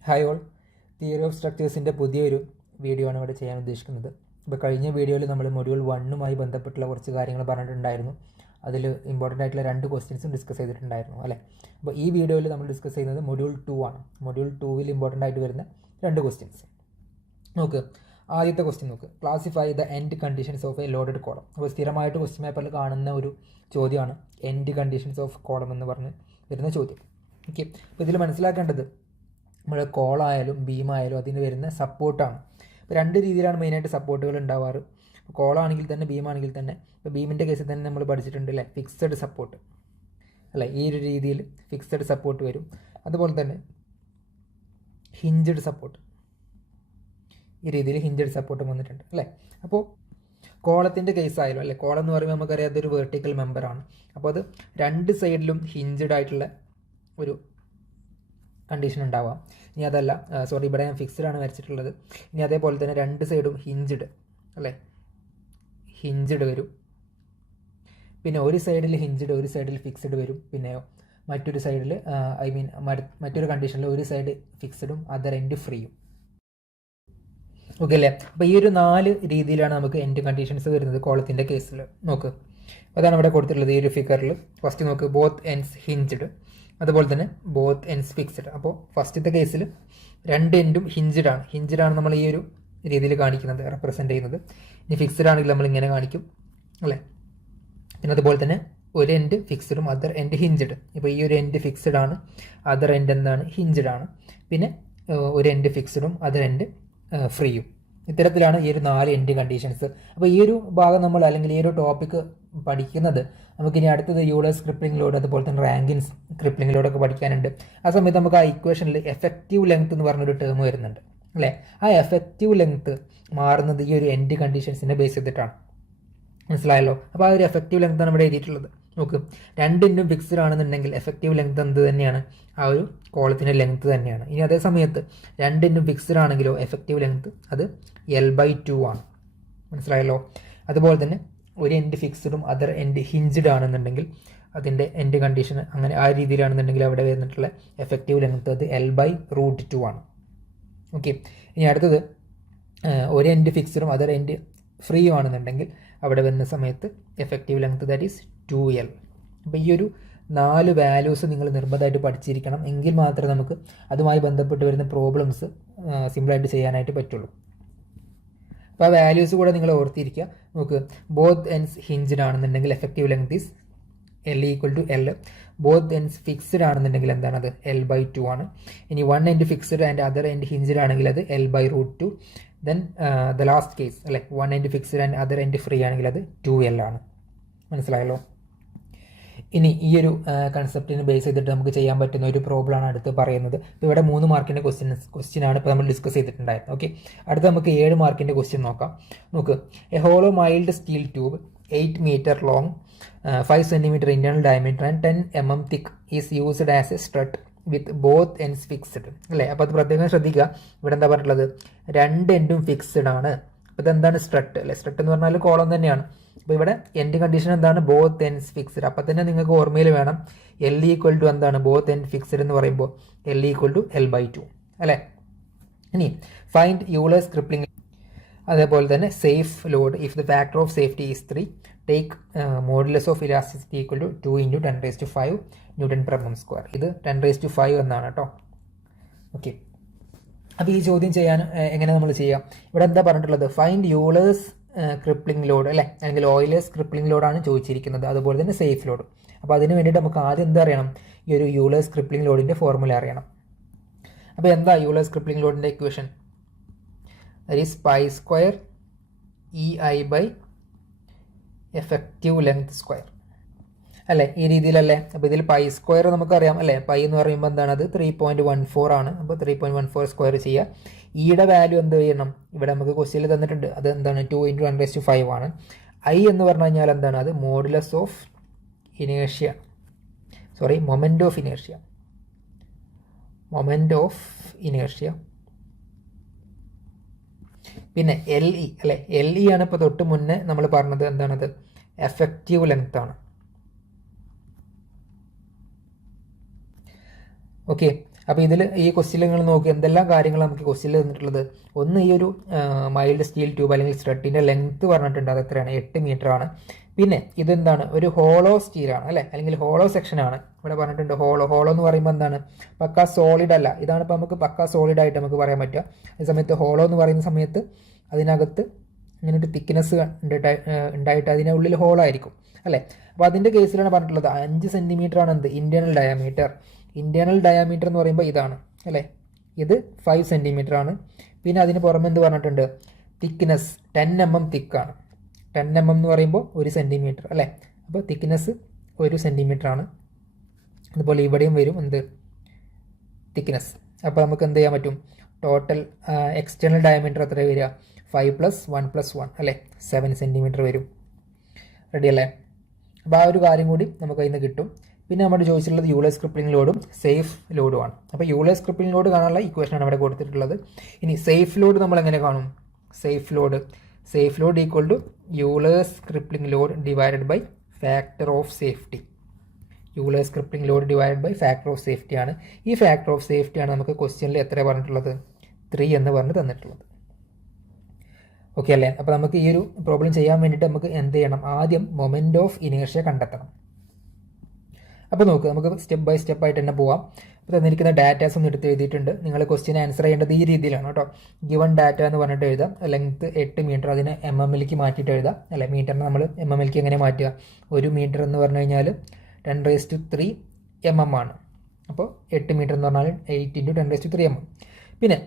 Hi all, theory of സ്ട്രക്ചേഴ്സിൻ്റെ പുതിയൊരു വീഡിയോ ആണ് ഇവിടെ ചെയ്യാൻ ഉദ്ദേശിക്കുന്നത്. ഇപ്പോൾ കഴിഞ്ഞ വീഡിയോയിൽ നമ്മൾ മൊഡ്യൂൾ 1-മായി ബന്ധപ്പെട്ടുള്ള കുറച്ച് കാര്യങ്ങൾ പറഞ്ഞിട്ടുണ്ടായിരുന്നു. അതിൽ ഇമ്പോർട്ടൻ്റ് ആയിട്ടുള്ള 2 ക്വസ്റ്റ്യൻസും ഡിസ്കസ് ചെയ്തിട്ടുണ്ടായിരുന്നു അല്ലേ. അപ്പോൾ ഈ വീഡിയോയിൽ നമ്മൾ ഡിസ്കസ് ചെയ്യുന്നത് മൊഡ്യൂൾ 2 ആണ്. മൊഡ്യൂൾ 2-ൽ ഇമ്പോർട്ടൻ്റ് ആയിട്ട് വരുന്ന 2 ക്വസ്റ്റ്യൻസ് നോക്ക്. ആദ്യത്തെ ക്വസ്റ്റ്യൻ നോക്ക്, classify the end conditions of A loaded column. അപ്പോൾ സ്ഥിരമായിട്ട് ക്വസ്റ്റ്യൻ പേപ്പറിൽ കാണുന്ന ഒരു ചോദ്യമാണ് എൻഡ് കണ്ടീഷൻസ് ഓഫ് കോളം എന്ന് പറഞ്ഞ് വരുന്ന ചോദ്യം. ഓക്കെ, അപ്പോൾ ഇതിൽ മനസ്സിലാക്കേണ്ടത് നമ്മൾ കോളായാലും ബീമായാലും അതിന് വരുന്ന സപ്പോർട്ടാണ്. ഇപ്പോൾ 2 രീതിയിലാണ് മെയിനായിട്ട് സപ്പോർട്ടുകൾ ഉണ്ടാവാറ്. കോളാണെങ്കിൽ തന്നെ ബീമാണെങ്കിൽ തന്നെ. ഇപ്പോൾ ബീമിൻ്റെ കേസിൽ തന്നെ നമ്മൾ പഠിച്ചിട്ടുണ്ട് അല്ലേ, ഫിക്സഡ് സപ്പോർട്ട് അല്ലേ. ഈ ഒരു രീതിയിൽ ഫിക്സഡ് സപ്പോർട്ട് വരും. അതുപോലെ തന്നെ ഹിഞ്ചഡ് സപ്പോർട്ട്, ഈ രീതിയിൽ ഹിഞ്ചഡ് സപ്പോർട്ടും വന്നിട്ടുണ്ട് അല്ലേ. അപ്പോൾ കോളത്തിൻ്റെ കേസായാലും അല്ലേ, കോളം എന്ന് പറയുമ്പോൾ നമുക്കറിയാം അതൊരു വെർട്ടിക്കൽ മെമ്പറാണ്. അപ്പോൾ അത് 2 സൈഡിലും ഹിഞ്ചഡ് ആയിട്ടുള്ള ഒരു കണ്ടീഷൻ ഉണ്ടാവാം. ഇനി അതല്ല, ഇവിടെ ഞാൻ ഫിക്സ്ഡ് ആണ് വരച്ചിട്ടുള്ളത്. ഇനി അതേപോലെ തന്നെ 2 സൈഡും ഹിഞ്ചഡ് അല്ലേ, ഹിഞ്ചഡ് വരും. പിന്നെ ഒരു സൈഡിൽ ഹിഞ്ചഡ്, ഒരു സൈഡിൽ ഫിക്സ്ഡ് വരും. പിന്നെയോ മറ്റൊരു സൈഡിൽ മറ്റൊരു കണ്ടീഷനിൽ ഒരു സൈഡ് ഫിക്സ്ഡും അതർ എൻഡ് ഫ്രീയും. ഓക്കെ അല്ലേ. അപ്പോൾ ഈ ഒരു 4 രീതിയിലാണ് നമുക്ക് എൻഡ് കണ്ടീഷൻസ് വരുന്നത് കോളത്തിൻ്റെ കേസിൽ. നോക്ക്, അതാണ് ഇവിടെ കൊടുത്തിട്ടുള്ളത് ഈ ഒരു ഫിഗറിൽ. ഫസ്റ്റ് നോക്ക്, ബോത്ത് എൻഡ്സ് ഹിഞ്ചഡ്, അതുപോലെ തന്നെ ബോത്ത് എൻഡ്സ് ഫിക്സ്ഡ്. അപ്പോൾ ഫസ്റ്റത്തെ കേസിൽ 2 എൻഡും ഹിഞ്ചഡാണ് നമ്മൾ ഈ ഒരു രീതിയിൽ കാണിക്കുന്നത്, റെപ്രസെൻ്റ് ചെയ്യുന്നത്. ഇനി ഫിക്സ്ഡ് ആണെങ്കിൽ നമ്മൾ ഇങ്ങനെ കാണിക്കും അല്ലേ. പിന്നെ അതുപോലെ തന്നെ ഒരു എൻഡ് ഫിക്സ്ഡും അതർ എൻഡ് ഹിഞ്ചഡ്. ഇപ്പോൾ ഈ ഒരു എൻഡ് ഫിക്സ്ഡ് ആണ്, അതർ എൻഡ് എന്താണ്, ഹിഞ്ചഡ് ആണ്. പിന്നെ ഒരു എൻഡ് ഫിക്സ്ഡും അതർ എൻഡ് ഫ്രീയും. ഇത്തരത്തിലാണ് ഈ ഒരു 4 എൻഡ് കണ്ടീഷൻസ്. അപ്പോൾ ഈ ഒരു ഭാഗം നമ്മൾ അല്ലെങ്കിൽ ഈ ഒരു ടോപ്പിക്ക് പഠിക്കുന്നത് നമുക്കിനി അടുത്തത് യൂളേഴ്സ് ക്രിപ്ലിംഗ് ലോഡ്, അതുപോലെ തന്നെ റാങ്കിൻസ് ക്രിപ്ലിംഗ് ലോഡൊക്കെ പഠിക്കാനുണ്ട്. ആ സമയത്ത് നമുക്ക് ആ ഇക്വേഷനിൽ എഫക്റ്റീവ് ലെങ്ത് എന്ന് പറഞ്ഞൊരു ടേം വരുന്നുണ്ട് അല്ലേ. ആ എഫക്റ്റീവ് ലെങ്ത് മാറുന്നത് ഈ ഒരു എൻഡ് കണ്ടീഷൻസിനെ ബേസ് ചെയ്തിട്ടാണ്. മനസ്സിലായല്ലോ. അപ്പോൾ ആ ഒരു എഫക്റ്റീവ് ലെങ്ത് ആണ് ഇവിടെ എഴുതിയിട്ടുള്ളത്. നോക്ക്, 2 എൻഡും ഫിക്സ്ഡ് ആണെന്നുണ്ടെങ്കിൽ എഫക്റ്റീവ് ലെങ്ത് എന്ത് തന്നെയാണ്, ആ ഒരു കോളത്തിൻ്റെ ലെങ്ത് തന്നെയാണ്. ഇനി അതേ സമയത്ത് 2 എൻഡും ഫിക്സ്ഡ് ആണെങ്കിലോ എഫക്റ്റീവ് ലെങ്ത് അത് L/2 ആണ്. മനസ്സിലായല്ലോ. അതുപോലെ തന്നെ ഒരു എൻഡ് ഫിക്സ്ഡും അതർ എൻഡ് ഹിഞ്ച്ഡ് ആണെന്നുണ്ടെങ്കിൽ അതിൻ്റെ എൻഡ് കണ്ടീഷൻ അങ്ങനെ ആ രീതിയിലാണെന്നുണ്ടെങ്കിൽ അവിടെ വരുന്നിട്ടുള്ള എഫക്റ്റീവ് ലെങ്ത് അത് L/√2 ആണ്. ഓക്കെ, ഇനി അടുത്തത് ഒരു എൻഡ് ഫിക്സ്ഡും അതർ എൻഡ് ഫ്രീയും ആണെന്നുണ്ടെങ്കിൽ അവിടെ വരുന്ന സമയത്ത് effective length that is 2L. അപ്പോൾ ഈ ഒരു 4 വാല്യൂസ് നിങ്ങൾ നിർബന്ധമായിട്ട് പഠിച്ചിരിക്കണം, എങ്കിൽ മാത്രമേ നമുക്ക് അതുമായി ബന്ധപ്പെട്ട് വരുന്ന പ്രോബ്ലംസ് സിമ്പിളായിട്ട് ചെയ്യാനായിട്ട് പറ്റുള്ളൂ. അപ്പോൾ ആ വാല്യൂസ് കൂടെ നിങ്ങൾ ഓർത്തിരിക്കുക. നമുക്ക് ബോത്ത് എൻഡ്സ് ഹിഞ്ച്ഡ് ആണെന്നുണ്ടെങ്കിൽ effective length is L=L. Both ends fixed ആണെന്നുണ്ടെങ്കിൽ എന്താണ് അത് L/2 ആണ്. ഇനി one end fixed and other end hinged ആണെങ്കിൽ അത് L/√2. Then the last case അല്ലേ, one end fixed and other end free ആണെങ്കിൽ അത് 2L ആണ്. മനസ്സിലായല്ലോ? ഇനി ഈ ഒരു കൺസെപ്റ്റിനെ ബേസ് ചെയ്തിട്ട് നമുക്ക് ചെയ്യാൻ പറ്റുന്ന ഒരു പ്രോബ്ലമാണ് അടുത്ത് പറയുന്നത്. ഇപ്പോൾ ഇവിടെ 3 മാർക്കിൻ്റെ ക്വസ്റ്റ്യൻ ആണ് ഇപ്പോൾ നമ്മൾ ഡിസ്കസ് ചെയ്തിട്ടുണ്ടായിരുന്നു. ഓക്കെ, അടുത്ത് നമുക്ക് 7 മാർക്കിൻ്റെ ക്വസ്റ്റ്യൻ നോക്കാം. നോക്ക്, A hollow mild steel tube 8 meter long, 5 centimeter internal diameter and 10 mm thick is used as a strut with both ends fixed. അല്ലേ, അപ്പോൾ അത് പ്രത്യേകം ശ്രദ്ധിക്കുക. ഇവിടെ എന്താ പറഞ്ഞിട്ടുള്ളത്, 2 എൻഡും ഫിക്സ്ഡ് ആണ്. അപ്പോൾ ഇതെന്താണ് സ്ട്രട്ട് അല്ലേ, സ്ട്രട്ട് എന്ന് പറഞ്ഞാൽ കോളം തന്നെയാണ്. അപ്പോൾ ഇവിടെ എൻഡ് കണ്ടീഷൻ എന്താണ്, ബോത്ത് എൻഡ്സ് ഫിക്സ്ഡ്. അപ്പോൾ തന്നെ നിങ്ങൾക്ക് ഓർമ്മയിൽ വേണം L= എന്താണ്, ബോത്ത് എൻഡ് ഫിക്സ്ഡ് എന്ന് പറയുമ്പോൾ L=L/2 അല്ലേ. ഇനി ഫൈൻഡ് യൂളേഴ്സ് ക്രിപ്ലിംഗ്, അതേപോലെ തന്നെ safe load if the factor of safety is 3, take modulus of elasticity = 2 × 10⁵ Nm/mm². ഇത് 10⁵ എന്നാണ് കേട്ടോ. ഓക്കെ, അപ്പോൾ ഈ ചോദ്യം ചെയ്യാൻ എങ്ങനെ നമ്മൾ ചെയ്യാം, ഇവിടെ എന്താ പറഞ്ഞിട്ടുള്ളത്, ഫൈൻഡ് യൂളേഴ്സ് ക്രിപ്ലിംഗ് ലോഡ് അല്ലേ, അല്ലെങ്കിൽ ഓയിലേഴ്സ് ക്രിപ്ലിംഗ് ലോഡാണ് ചോദിച്ചിരിക്കുന്നത്, അതുപോലെ തന്നെ സേഫ് ലോഡ്. അപ്പോൾ അതിന് വേണ്ടിയിട്ട് നമുക്ക് ആദ്യം എന്താ അറിയണം, ഈ ഒരു യൂളേഴ്സ് ക്രിപ്ലിംഗ് ലോഡിൻ്റെ ഫോർമുല അറിയണം. അപ്പോൾ എന്താ യൂളേഴ്സ് ക്രിപ്ലിംഗ് ലോഡിൻ്റെ equation, that is π² EI/ effective length square അല്ലേ, ഈ രീതിയിലല്ലേ. അപ്പോൾ ഇതിൽ π² നമുക്കറിയാം അല്ലേ, പൈ എന്ന് പറയുമ്പോൾ എന്താണ്, അത് 3.14 ആണ്. അപ്പോൾ 3.14 സ്ക്വയർ ചെയ്യുക. ഈയുടെ വാല്യൂ എന്ത് ചെയ്യണം, ഇവിടെ നമുക്ക് ക്വസ്റ്റ്യനിൽ തന്നിട്ടുണ്ട്, അത് എന്താണ് 2 × 10⁵ ആണ്. ഐ എന്ന് പറഞ്ഞു കഴിഞ്ഞാൽ എന്താണ്, അത് modulus of inertia, moment of inertia. പിന്നെ LE അല്ലേ, LE ആണ് ഇപ്പോൾ തൊട്ട് മുന്നേ നമ്മൾ പറഞ്ഞത് എന്താണത്, എഫക്റ്റീവ് ലെങ്ത് ആണ്. ഓക്കെ, അപ്പോൾ ഇതിൽ ഈ ക്വസ്റ്റ്യൻ നിങ്ങൾ നോക്കി എന്തെല്ലാം കാര്യങ്ങൾ നമുക്ക് ക്വസ്റ്റ്യനിൽ തന്നിട്ടുള്ളത്. ഒന്ന്, ഈ ഒരു മൈൽഡ് സ്റ്റീൽ ട്യൂബ് അല്ലെങ്കിൽ സ്ട്രട്ടിൻ്റെ ലെങ്ത് പറഞ്ഞിട്ടുണ്ട്, അത് എത്രയാണ്, 8 മീറ്റർ ആണ്. പിന്നെ ഇതെന്താണ്, ഒരു ഹോളോ സ്റ്റീലാണ് അല്ലേ, അല്ലെങ്കിൽ ഹോളോ സെക്ഷൻ ആണ്. ഇവിടെ പറഞ്ഞിട്ടുണ്ട് ഹോളോ എന്ന് പറയുമ്പോൾ എന്താണ്, പക്ക സോളിഡ് അല്ല. ഇതാണ് ഇപ്പോൾ നമുക്ക് പക്ക സോളിഡ് ആയിട്ട് നമുക്ക് പറയാൻ പറ്റുക. അതേ സമയത്ത് ഹോളോ എന്ന് പറയുന്ന സമയത്ത് അതിനകത്ത് ഇങ്ങനെ ഒരു തിക്നെസ് ഉണ്ടായിട്ട് അതിൻ്റെ ഉള്ളിൽ ഹോളായിരിക്കും അല്ലേ. അപ്പോൾ അതിൻ്റെ കേസിലാണ് പറഞ്ഞിട്ടുള്ളത് 5 സെൻറ്റിമീറ്റർ ആണ് എന്ത്, ഇന്റേണൽ ഡയമീറ്റർ. ഇന്റേണൽ ഡയമീറ്റർ എന്ന് പറയുമ്പോൾ ഇതാണ് അല്ലേ, ഇത് 5 സെൻറ്റിമീറ്റർ ആണ്. പിന്നെ അതിന് പുറമെ എന്ത് പറഞ്ഞിട്ടുണ്ട്, തിക്നെസ് 10 mm തിക്കാണ്. 10 mm എന്ന് പറയുമ്പോൾ 1 സെൻറ്റിമീറ്റർ അല്ലേ, അപ്പോൾ തിക്നെസ് 1 സെൻറ്റിമീറ്റർ ആണ്. അതുപോലെ ഇവിടെയും വരും എന്ത്, തിക്നെസ്. അപ്പോൾ നമുക്ക് എന്ത് ചെയ്യാൻ പറ്റും, ടോട്ടൽ എക്സ്റ്റേണൽ ഡയമീറ്റർ എത്ര വരിക, 5 + 1 + 1 അല്ലേ, 7 സെൻറ്റിമീറ്റർ വരും. റെഡി അല്ലേ. അപ്പോൾ ആ ഒരു കാര്യം കൂടി നമുക്ക് അതിൽ നിന്ന് കിട്ടും. പിന്നെ നമ്മൾ ചോദിച്ചിട്ടുള്ളത് യൂളേഴ്സ് ക്രിപ്ലിംഗ് ലോഡും സേഫ് ലോഡുമാണ്. അപ്പോൾ യൂളേഴ്സ് ക്രിപ്ലിംഗ് ലോഡ് കാണാനുള്ള ഇക്വേഷനാണ് അവിടെ കൊടുത്തിട്ടുള്ളത്. ഇനി സേഫ് ലോഡ് നമ്മൾ എങ്ങനെ കാണും, safe load = Euler's crippling load divided by factor of safety. Euler's crippling load divided by factor of safety ആണ്. ഈ ഫാക്ടർ ഓഫ് സേഫ്റ്റി ആണ് നമുക്ക് ക്വസ്റ്റ്യനിൽ എത്ര പറഞ്ഞിട്ടുള്ളത്, 3 എന്ന് പറഞ്ഞ് തന്നിട്ടുള്ളത്. ഓക്കെ അല്ലേ. അപ്പോൾ നമുക്ക് ഈ ഒരു പ്രോബ്ലം ചെയ്യാൻ വേണ്ടിയിട്ട് നമുക്ക് എന്ത് ചെയ്യണം, ആദ്യം മൊമെൻ്റ് ഓഫ് ഇനേർഷ്യ കണ്ടെത്തണം. അപ്പോൾ നമുക്ക് സ്റ്റെപ്പ് ബൈ സ്റ്റെപ്പ് ആയിട്ട് തന്നെ പോവാം. അപ്പോൾ തന്നിരിക്കുന്ന ഡാറ്റാസ് ഒന്ന് എടുത്ത് എഴുതിയിട്ടുണ്ട്. നിങ്ങൾ ക്വസ്റ്റ്യൻ ആൻസർ ചെയ്യേണ്ടത് ഈ രീതിയിലാണ് കേട്ടോ. ഗിവൺ ഡാറ്റ എന്ന് പറഞ്ഞിട്ട് എഴുതാം. ലെങ്ത് 8 മീറ്റർ, അതിനെ mm മാറ്റിയിട്ട് എഴുതാം അല്ലേ. മീറ്ററിന് നമ്മൾ mm എങ്ങനെ മാറ്റുക, 1 മീറ്റർ എന്ന് പറഞ്ഞു കഴിഞ്ഞാൽ 10⁻³ mm ആണ്. അപ്പോൾ 8 മീറ്റർ എന്ന് പറഞ്ഞാൽ 8 × 10⁻³ mm. പിന്നെ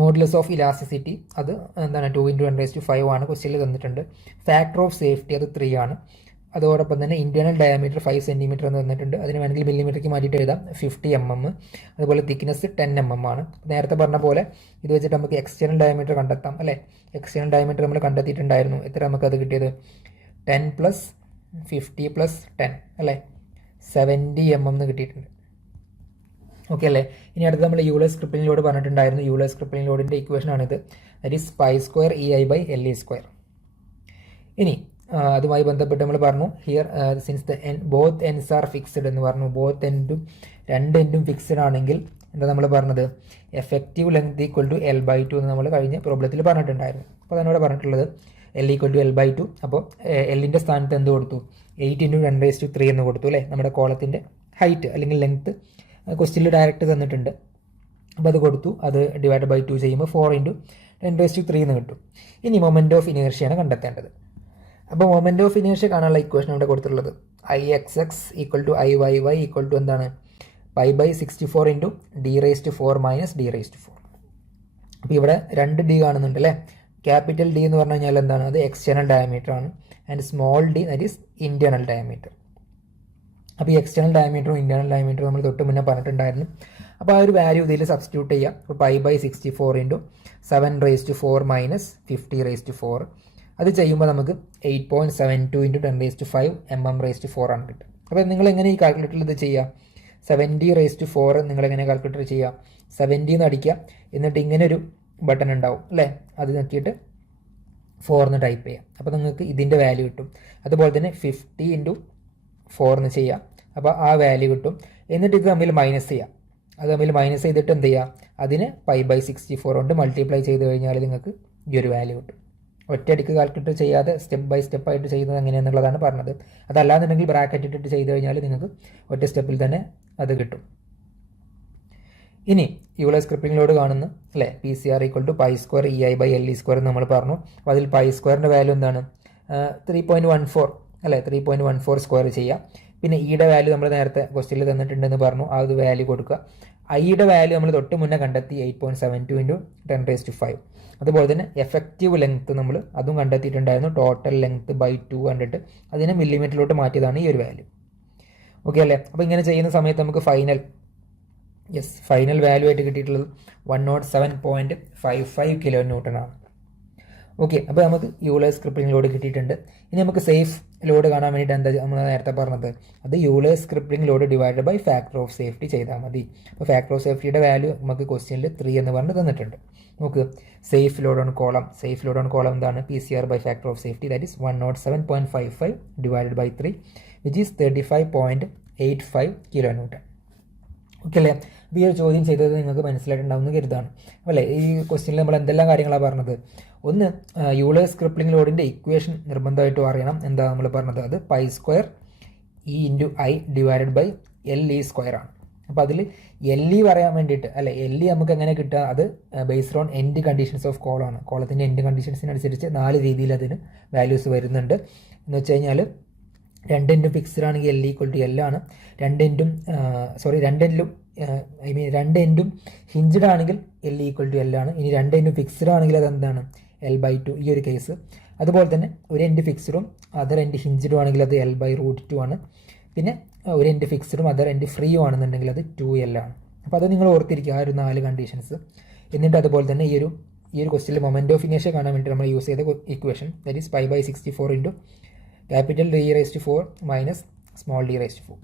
മോഡുലസ് ഓഫ് ഇലാസ്റ്റിസിറ്റി അത് എന്താണ്, 2 × 10⁵ ആണ്, ക്വസ്റ്റ്യനിൽ തന്നിട്ടുണ്ട്. ഫാക്ടർ ഓഫ് സേഫ്റ്റി അത് 3 ആണ്. അതോടൊപ്പം തന്നെ ഇന്റേണൽ ഡയമീറ്റർ 5 സെൻറ്റിമീറ്റർ എന്ന് തന്നിട്ടുണ്ട്. അതിന് വേണമെങ്കിൽ മില്ലിമീറ്റർക്ക് മാറ്റിയിട്ട് എഴുതാം, 50 mm. അതുപോലെ തിക്നെസ് 10 mm ആണ്. നേരത്തെ പറഞ്ഞ പോലെ ഇത് വെച്ചിട്ട് നമുക്ക് എക്സ്റ്റേണൽ ഡയമീറ്റർ കണ്ടെത്താം അല്ലേ. എക്സ്റ്റേണൽ ഡയമീറ്റർ നമ്മൾ കണ്ടെത്തിയിട്ടുണ്ടായിരുന്നു. എത്ര നമുക്കത് കിട്ടിയത്, 10 + 50 + 10 അല്ലേ, 70 mm എന്ന് കിട്ടിയിട്ടുണ്ട്. ഓക്കെ അല്ലേ. ഇനി അടുത്ത് നമ്മൾ യൂളേഴ്സ് ക്രിപ്ലിംഗ് ലോഡ് പറഞ്ഞിട്ടുണ്ടായിരുന്നു. യൂളേഴ്സ് ക്രിപ്ലിംഗ് ലോഡിൻ്റെ ഇക്വേഷനാണിത്. That is π² EI/LE². ഇനി അതുമായി ബന്ധപ്പെട്ട് നമ്മൾ പറഞ്ഞു here since the both ends are fixed എന്ന് പറഞ്ഞു. ബോത്ത് എൻഡും രണ്ട് എൻഡും ഫിക്സ്ഡ് ആണെങ്കിൽ എന്താ നമ്മൾ പറഞ്ഞത്, effective length equal to L/2 എന്ന് നമ്മൾ കഴിഞ്ഞ പ്രോബ്ലത്തിൽ പറഞ്ഞിട്ടുണ്ടായിരുന്നു. അപ്പോൾ അതാണ് ഇവിടെ പറഞ്ഞിട്ടുള്ളത് L ഈക്വൽ ടു L/2. അപ്പോൾ എല്ലിൻ്റെ സ്ഥാനത്ത് എന്ത് കൊടുത്തു, 8 × 10⁻³ എന്ന് കൊടുത്തു അല്ലേ. നമ്മുടെ കോളത്തിൻ്റെ ഹൈറ്റ് അല്ലെങ്കിൽ ലെങ്ത്ത് ക്വസ്റ്റ്യനിൽ ഡയറക്റ്റ് തന്നിട്ടുണ്ട്. അപ്പോൾ അത് കൊടുത്തു. അത് /2 ചെയ്യുമ്പോൾ 4 × 10⁻³ എന്ന് കിട്ടും. ഇനി മൊമെൻറ്റ് ഓഫ് ഇനേർഷ്യയാണ് കണ്ടെത്തേണ്ടത്. അപ്പോൾ മൊമെൻറ്റ് ഓഫ് ഇനേർഷ്യ കാണാനുള്ള ഇക്വേഷൻ ഇവിടെ കൊടുത്തിട്ടുള്ളത് Ixx equal to Iyy equal to എന്താണ്, π/64 × d⁻⁴ - d⁻⁴. അപ്പോൾ ഇവിടെ 2D കാണുന്നുണ്ട് അല്ലേ. ക്യാപിറ്റൽ D എന്ന് പറഞ്ഞു കഴിഞ്ഞാൽ എന്താണ്, അത് എക്സ്റ്റേണൽ ഡയമീറ്റർ ആണ്. And small d that is internal diameter. അപ്പോൾ ഈ എക്സ്റ്റേണൽ ഡയമീറ്ററും ഇൻറ്റേർണൽ ഡയമീറ്ററും നമ്മൾ തൊട്ട് മുന്നേ പറഞ്ഞിട്ടുണ്ടായിരുന്നു. അപ്പോൾ ആ ഒരു വാല്യൂ ഇതിൽ സബ്സ്റ്റിറ്റ്യൂട്ട് ചെയ്യാം. അപ്പോൾ π/64 × 7⁻⁴ - 50⁻⁴. അത് ചെയ്യുമ്പോൾ നമുക്ക് 8.72 × 10⁵ mm⁴ ആണ് കിട്ടും. അപ്പോൾ നിങ്ങൾ എങ്ങനെ ഈ കാൽക്കുലേറ്ററിൽ ഇത് ചെയ്യുക, 70⁻⁴ നിങ്ങളെങ്ങനെ കാൽക്കുലേറ്റർ ചെയ്യുക, 70 എന്ന് അടിക്കുക, എന്നിട്ട് ഇങ്ങനെ ഒരു ബട്ടൺ ഉണ്ടാവും അല്ലേ, അത് നോക്കിയിട്ട് 4 എന്ന് ടൈപ്പ് ചെയ്യാം. അപ്പോൾ നിങ്ങൾക്ക് ഇതിൻ്റെ വാല്യൂ കിട്ടും. അതുപോലെ തന്നെ 50 × 4 എന്ന് ചെയ്യാം. അപ്പോൾ ആ വാല്യൂ കിട്ടും. എന്നിട്ട് ഇത് തമ്മിൽ മൈനസ് ചെയ്യാം. അത് തമ്മിൽ മൈനസ് ചെയ്തിട്ട് എന്ത് ചെയ്യുക, അതിന് π/64 കൊണ്ട് മൾട്ടിപ്ലൈ ചെയ്ത് കഴിഞ്ഞാൽ നിങ്ങൾക്ക് ഈ ഒരു വാല്യൂ കിട്ടും. ഒറ്റയടിക്ക് കാൽക്കുലേറ്റ് ചെയ്യാതെ സ്റ്റെപ്പ് ബൈ സ്റ്റെപ്പ് ആയിട്ട് ചെയ്യുന്നത് എങ്ങനെയാണെന്നുള്ളതാണ് പറഞ്ഞത്. അതല്ലാന്നുണ്ടെങ്കിൽ ബ്രാക്കറ്റ് ഇട്ടിട്ട് ചെയ്ത് കഴിഞ്ഞാൽ നിങ്ങൾക്ക് ഒറ്റ സ്റ്റെപ്പിൽ തന്നെ അത് കിട്ടും. ഇനി യൂളേഴ്സ് ക്രിപ്ലിംഗ് ലോഡ് കാണുന്നു അല്ലേ, PCR ഈക്വൽ ടു π² EI/LE² എന്ന് നമ്മൾ പറഞ്ഞു. അപ്പോൾ അതിൽ π² വാല്യൂ എന്താണ്, 3.14 അല്ലേ, 3.14² ചെയ്യാം. പിന്നെ ഇയുടെ വാല്യൂ നമ്മൾ നേരത്തെ ക്വസ്റ്റ്യനിൽ തന്നിട്ടുണ്ടെന്ന് പറഞ്ഞു, ആ ഒരു വാല്യൂ കൊടുക്കുക. ഐയുടെ വാല്യൂ നമ്മൾ തൊട്ട് മുന്നേ കണ്ടെത്തി 8.72 × 10⁵. അതുപോലെ തന്നെ എഫക്റ്റീവ് ലെങ്ത്ത് നമ്മൾ അതും കണ്ടെത്തിയിട്ടുണ്ടായിരുന്നു. ടോട്ടൽ ലെങ്ത്ത് /2 കണ്ടിട്ട് അതിനെ മില്ലിമീറ്ററിലോട്ട് മാറ്റിയതാണ് ഈ ഒരു വാല്യൂ. ഓക്കെ അല്ലേ. അപ്പോൾ ഇങ്ങനെ ചെയ്യുന്ന സമയത്ത് നമുക്ക് ഫൈനൽ വാല്യൂ ആയിട്ട് കിട്ടിയിട്ടുള്ളത് 107.55 kN ആണ്. ഓക്കെ, അപ്പോൾ നമുക്ക് യൂളേഴ്സ് ക്രിപ്ലിംഗ് ലോഡ് കിട്ടിയിട്ടുണ്ട്. ഇനി നമുക്ക് സേഫ് ലോഡ് കാണാൻ വേണ്ടിയിട്ട് എന്താ നമ്മൾ നേരത്തെ പറഞ്ഞത്, അത് Euler's crippling load divided by factor of safety ചെയ്താൽ മതി. അപ്പോൾ ഫാക്ടർ ഓഫ് സേഫ്റ്റിയുടെ വാല്യൂ നമുക്ക് ക്വസ്റ്റ്യനിൽ 3 എന്ന് പറഞ്ഞ് തന്നിട്ടുണ്ട്. നോക്ക്, സേഫ് ലോഡ് ഓൺ കോളം എന്താണ്, PCR by factor of safety that is 107.55 divided by 3 which is 35.85 kN. Okay അല്ലേ. അപ്പോൾ ഈ ഒരു ചോദ്യം ചെയ്തത് നിങ്ങൾക്ക് മനസ്സിലായിട്ടുണ്ടാവുമെന്ന് കരുതാണ് അല്ലേ. ഈ ക്വസ്റ്റ്യനിൽ നമ്മൾ എന്തെല്ലാം കാര്യങ്ങളാണ് പറഞ്ഞത്, ഒന്ന് യൂളേഴ്സ് ക്രിപ്ലിംഗ് ലോഡിൻ്റെ ഇക്വേഷൻ നിർബന്ധമായിട്ടും അറിയണം. എന്താ നമ്മൾ പറഞ്ഞത്, അത് π² E × I divided by LE² ആണ്. അപ്പോൾ അതിൽ LE പറയാൻ വേണ്ടിയിട്ട് അല്ലെ, LE നമുക്ക് എങ്ങനെ കിട്ടുക, അത് based on end conditions of കോളമാണ്. കോളത്തിൻ്റെ എൻഡ് കണ്ടീഷൻസിനനുസരിച്ച് 4 രീതിയിൽ അതിന് വാല്യൂസ് വരുന്നുണ്ട്. എന്ന് വെച്ച് കഴിഞ്ഞാൽ 2 എൻഡും ഫിക്സ്ഡ് ആണെങ്കിൽ L ഈക്വൽ ടു L ആണ്. 2 എൻഡും ഹിഞ്ച്ഡ് ആണെങ്കിൽ L ഈക്വൽ ടു L ആണ്. ഇനി 2 എൻഡും ഫിക്സ്ഡ് ആണെങ്കിൽ അതെന്താണ്, L/2 ഈ ഒരു കേസ്. അതുപോലെ തന്നെ ഒരു എൻഡ് ഫിക്സ്ഡും അതർ എൻഡ് ഹിഞ്ച്ഡും ആണെങ്കിൽ അത് L/√2 ആണ്. പിന്നെ ഒരു എൻഡ് ഫിക്സ്ഡും അതർ എൻഡ് ഫ്രീയും ആണെന്നുണ്ടെങ്കിൽ അത് 2L ആണ്. അപ്പോൾ അത് നിങ്ങൾ ഓർത്തിരിക്കുക, ആ ഒരു 4 കണ്ടീഷൻസ്. എന്നിട്ട് അതുപോലെ തന്നെ ഈ ഒരു ക്വസ്റ്റ്യനിൽ മൊമെൻറ്റ് ഓഫ് ഇനേർഷ്യ കാണാൻ വേണ്ടി നമ്മൾ യൂസ് ചെയ്ത equation that is π/64 × capital D⁻⁴ - small d⁻⁴.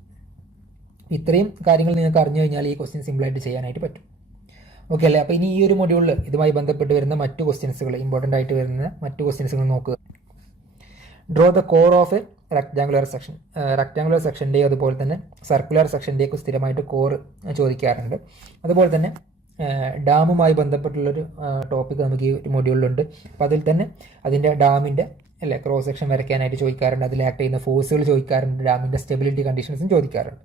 ഇത്രയും കാര്യങ്ങൾ നിങ്ങൾക്ക് അറിഞ്ഞു കഴിഞ്ഞാൽ ഈ ക്വസ്റ്റ്യൻ സിമ്പിളായിട്ട് ചെയ്യാനായിട്ട് പറ്റും. ഓക്കെ അല്ലേ. അപ്പോൾ ഇനി ഈ ഒരു മൊഡ്യൂളിൽ ഇതുമായി ബന്ധപ്പെട്ട് വരുന്ന മറ്റു ക്വസ്റ്റ്യൻസുകൾ, ഇമ്പോർട്ടൻ്റ് ആയിട്ട് വരുന്ന മറ്റു ക്വസ്റ്റ്യൻസുകൾ നോക്കുക. Draw the core of a rectangular section. Rectangular സെക്ഷൻ്റെയോ അതുപോലെ തന്നെ സർക്കുലർ സെക്ഷൻ്റെയൊക്കെ സ്ഥിരമായിട്ട് കോർ ചോദിക്കാറുണ്ട്. അതുപോലെ തന്നെ ഡാമുമായി ബന്ധപ്പെട്ടുള്ളൊരു ടോപ്പിക് നമുക്ക് ഈ ഒരു മൊഡ്യൂളിലുണ്ട്. അപ്പോൾ അതിൽ തന്നെ അതിൻ്റെ ഡാമിൻ്റെ അല്ലേ ക്രോസ് സെക്ഷൻ വരയ്ക്കാനായിട്ട് ചോദിക്കാറുണ്ട്, അതിൽ ആക്ട് ചെയ്യുന്ന ഫോഴ്സുകൾ ചോദിക്കാറുണ്ട്, ഡാമിൻ്റെ സ്റ്റെബിലിറ്റി കണ്ടീഷൻസും ചോദിക്കാറുണ്ട്.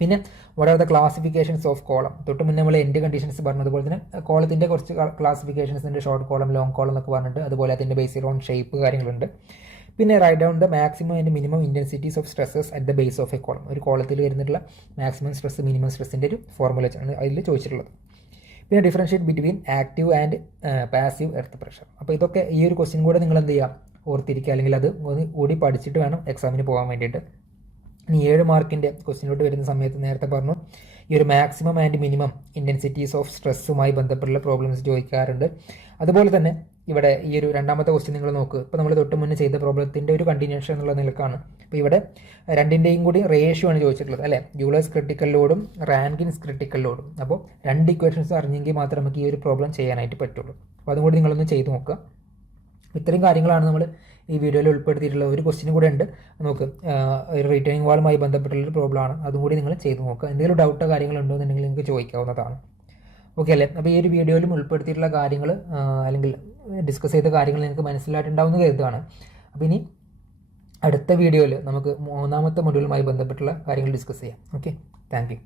പിന്നെ what are the classifications of column, തൊട്ട് മുന്നേ നമ്മൾ എൻഡ് കണ്ടീഷൻസ് പറഞ്ഞതുപോലെ തന്നെ കോളത്തിൻ്റെ കുറച്ച് ക്ലാസിഫിക്കേഷൻസിൻ്റെ ഷോർട്ട് കോളം, ലോങ് കോളം എന്നൊക്കെ പറഞ്ഞിട്ട്, അതുപോലെ അതിൻ്റെ ബേസിക് ഓൺ ഷേപ്പ് കാര്യങ്ങളുണ്ട്. പിന്നെ write down the maximum and minimum intensities of stresses at the base of a column. ഒരു കോളത്തിൽ വരുന്നിട്ടുള്ള മാക്സിമം സ്ട്രെസ് മിനിമം സ്ട്രെസ്സിൻ്റെ ഒരു ഫോർമുല ആണ് അതിൽ ചോദിച്ചിട്ടുള്ളത്. പിന്നെ differentiate between active and passive earth pressure. അപ്പോൾ ഇതൊക്കെ ഈ ഒരു ക്വസ്റ്റ്യൻ കൂടെ നിങ്ങൾ എന്ത് ചെയ്യുക, ഓർത്തിരിക്കുക, അല്ലെങ്കിൽ അത് ഒന്ന് കൂടി പഠിച്ചിട്ട് വേണം എക്സാമിന് പോകാൻ വേണ്ടിയിട്ട്. ഇനി 7 മാർക്കിൻ്റെ ക്വസ്റ്റ്യനോട്ട് വരുന്ന സമയത്ത് നേരത്തെ പറഞ്ഞു ഈ ഒരു maximum and minimum intensities of സ്ട്രെസ്സുമായി ബന്ധപ്പെട്ടുള്ള പ്രോബ്ലംസ് ചോദിക്കാറുണ്ട്. അതുപോലെ തന്നെ ഇവിടെ ഈ ഒരു രണ്ടാമത്തെ ക്വസ്റ്റ്യൻ നിങ്ങൾ നോക്കുക. ഇപ്പോൾ നമ്മൾ തൊട്ട് മുന്നേ ചെയ്ത പ്രോബ്ലത്തിൻ്റെ ഒരു കണ്ടിന്യൂഷൻ എന്നുള്ള നിലക്കാണ്. അപ്പോൾ ഇവിടെ രണ്ടിൻ്റെയും കൂടി റേഷ്യോ ആണ് ചോദിച്ചിട്ടുള്ളത് അല്ലേ, യൂളേഴ്സ് ക്രിട്ടിക്കൽ ലോഡും റാങ്കിൻസ് ക്രിട്ടിക്കൽ ലോഡും. അപ്പോൾ 2 ഇക്വേഷൻസ് അറിഞ്ഞെങ്കിൽ മാത്രമേ നമുക്ക് ഈ ഒരു പ്രോബ്ലം ചെയ്യാനായിട്ട് പറ്റുള്ളൂ. അപ്പോൾ അതും കൂടി നിങ്ങളൊന്ന് ചെയ്ത് നോക്കുക. ഇത്രയും കാര്യങ്ങളാണ് നമ്മൾ ഈ വീഡിയോയിൽ ഉൾപ്പെടുത്തിയിട്ടുള്ള ഒരു ക്വസ്റ്റ്യൻ കൂടെ ഉണ്ട്. നമുക്ക് റിട്ടേണിംഗ് വാളുമായി ബന്ധപ്പെട്ടുള്ളൊരു പ്രോബ്ലമാണ്. അതും കൂടി നിങ്ങൾ ചെയ്ത് നോക്കുക. എന്തെങ്കിലും ഡൗട്ടോ കാര്യങ്ങളുണ്ടോ എന്നുണ്ടെങ്കിൽ നിങ്ങൾക്ക് ചോദിക്കാവുന്നതാണ്. ഓക്കെ അല്ലേ? അപ്പോൾ ഈ ഒരു വീഡിയോയിലും ഉൾപ്പെടുത്തിയിട്ടുള്ള കാര്യങ്ങൾ അല്ലെങ്കിൽ ഡിസ്കസ് ചെയ്ത കാര്യങ്ങൾ നിങ്ങൾക്ക് മനസ്സിലായിട്ടുണ്ടാവുമെന്ന് കരുതുകയാണ്. അപ്പോൾ ഇനി അടുത്ത വീഡിയോയിൽ നമുക്ക് 3ാമത്തെ മൊഡ്യൂളുമായി ബന്ധപ്പെട്ടുള്ള കാര്യങ്ങൾ ഡിസ്കസ് ചെയ്യാം. Okay, thank U.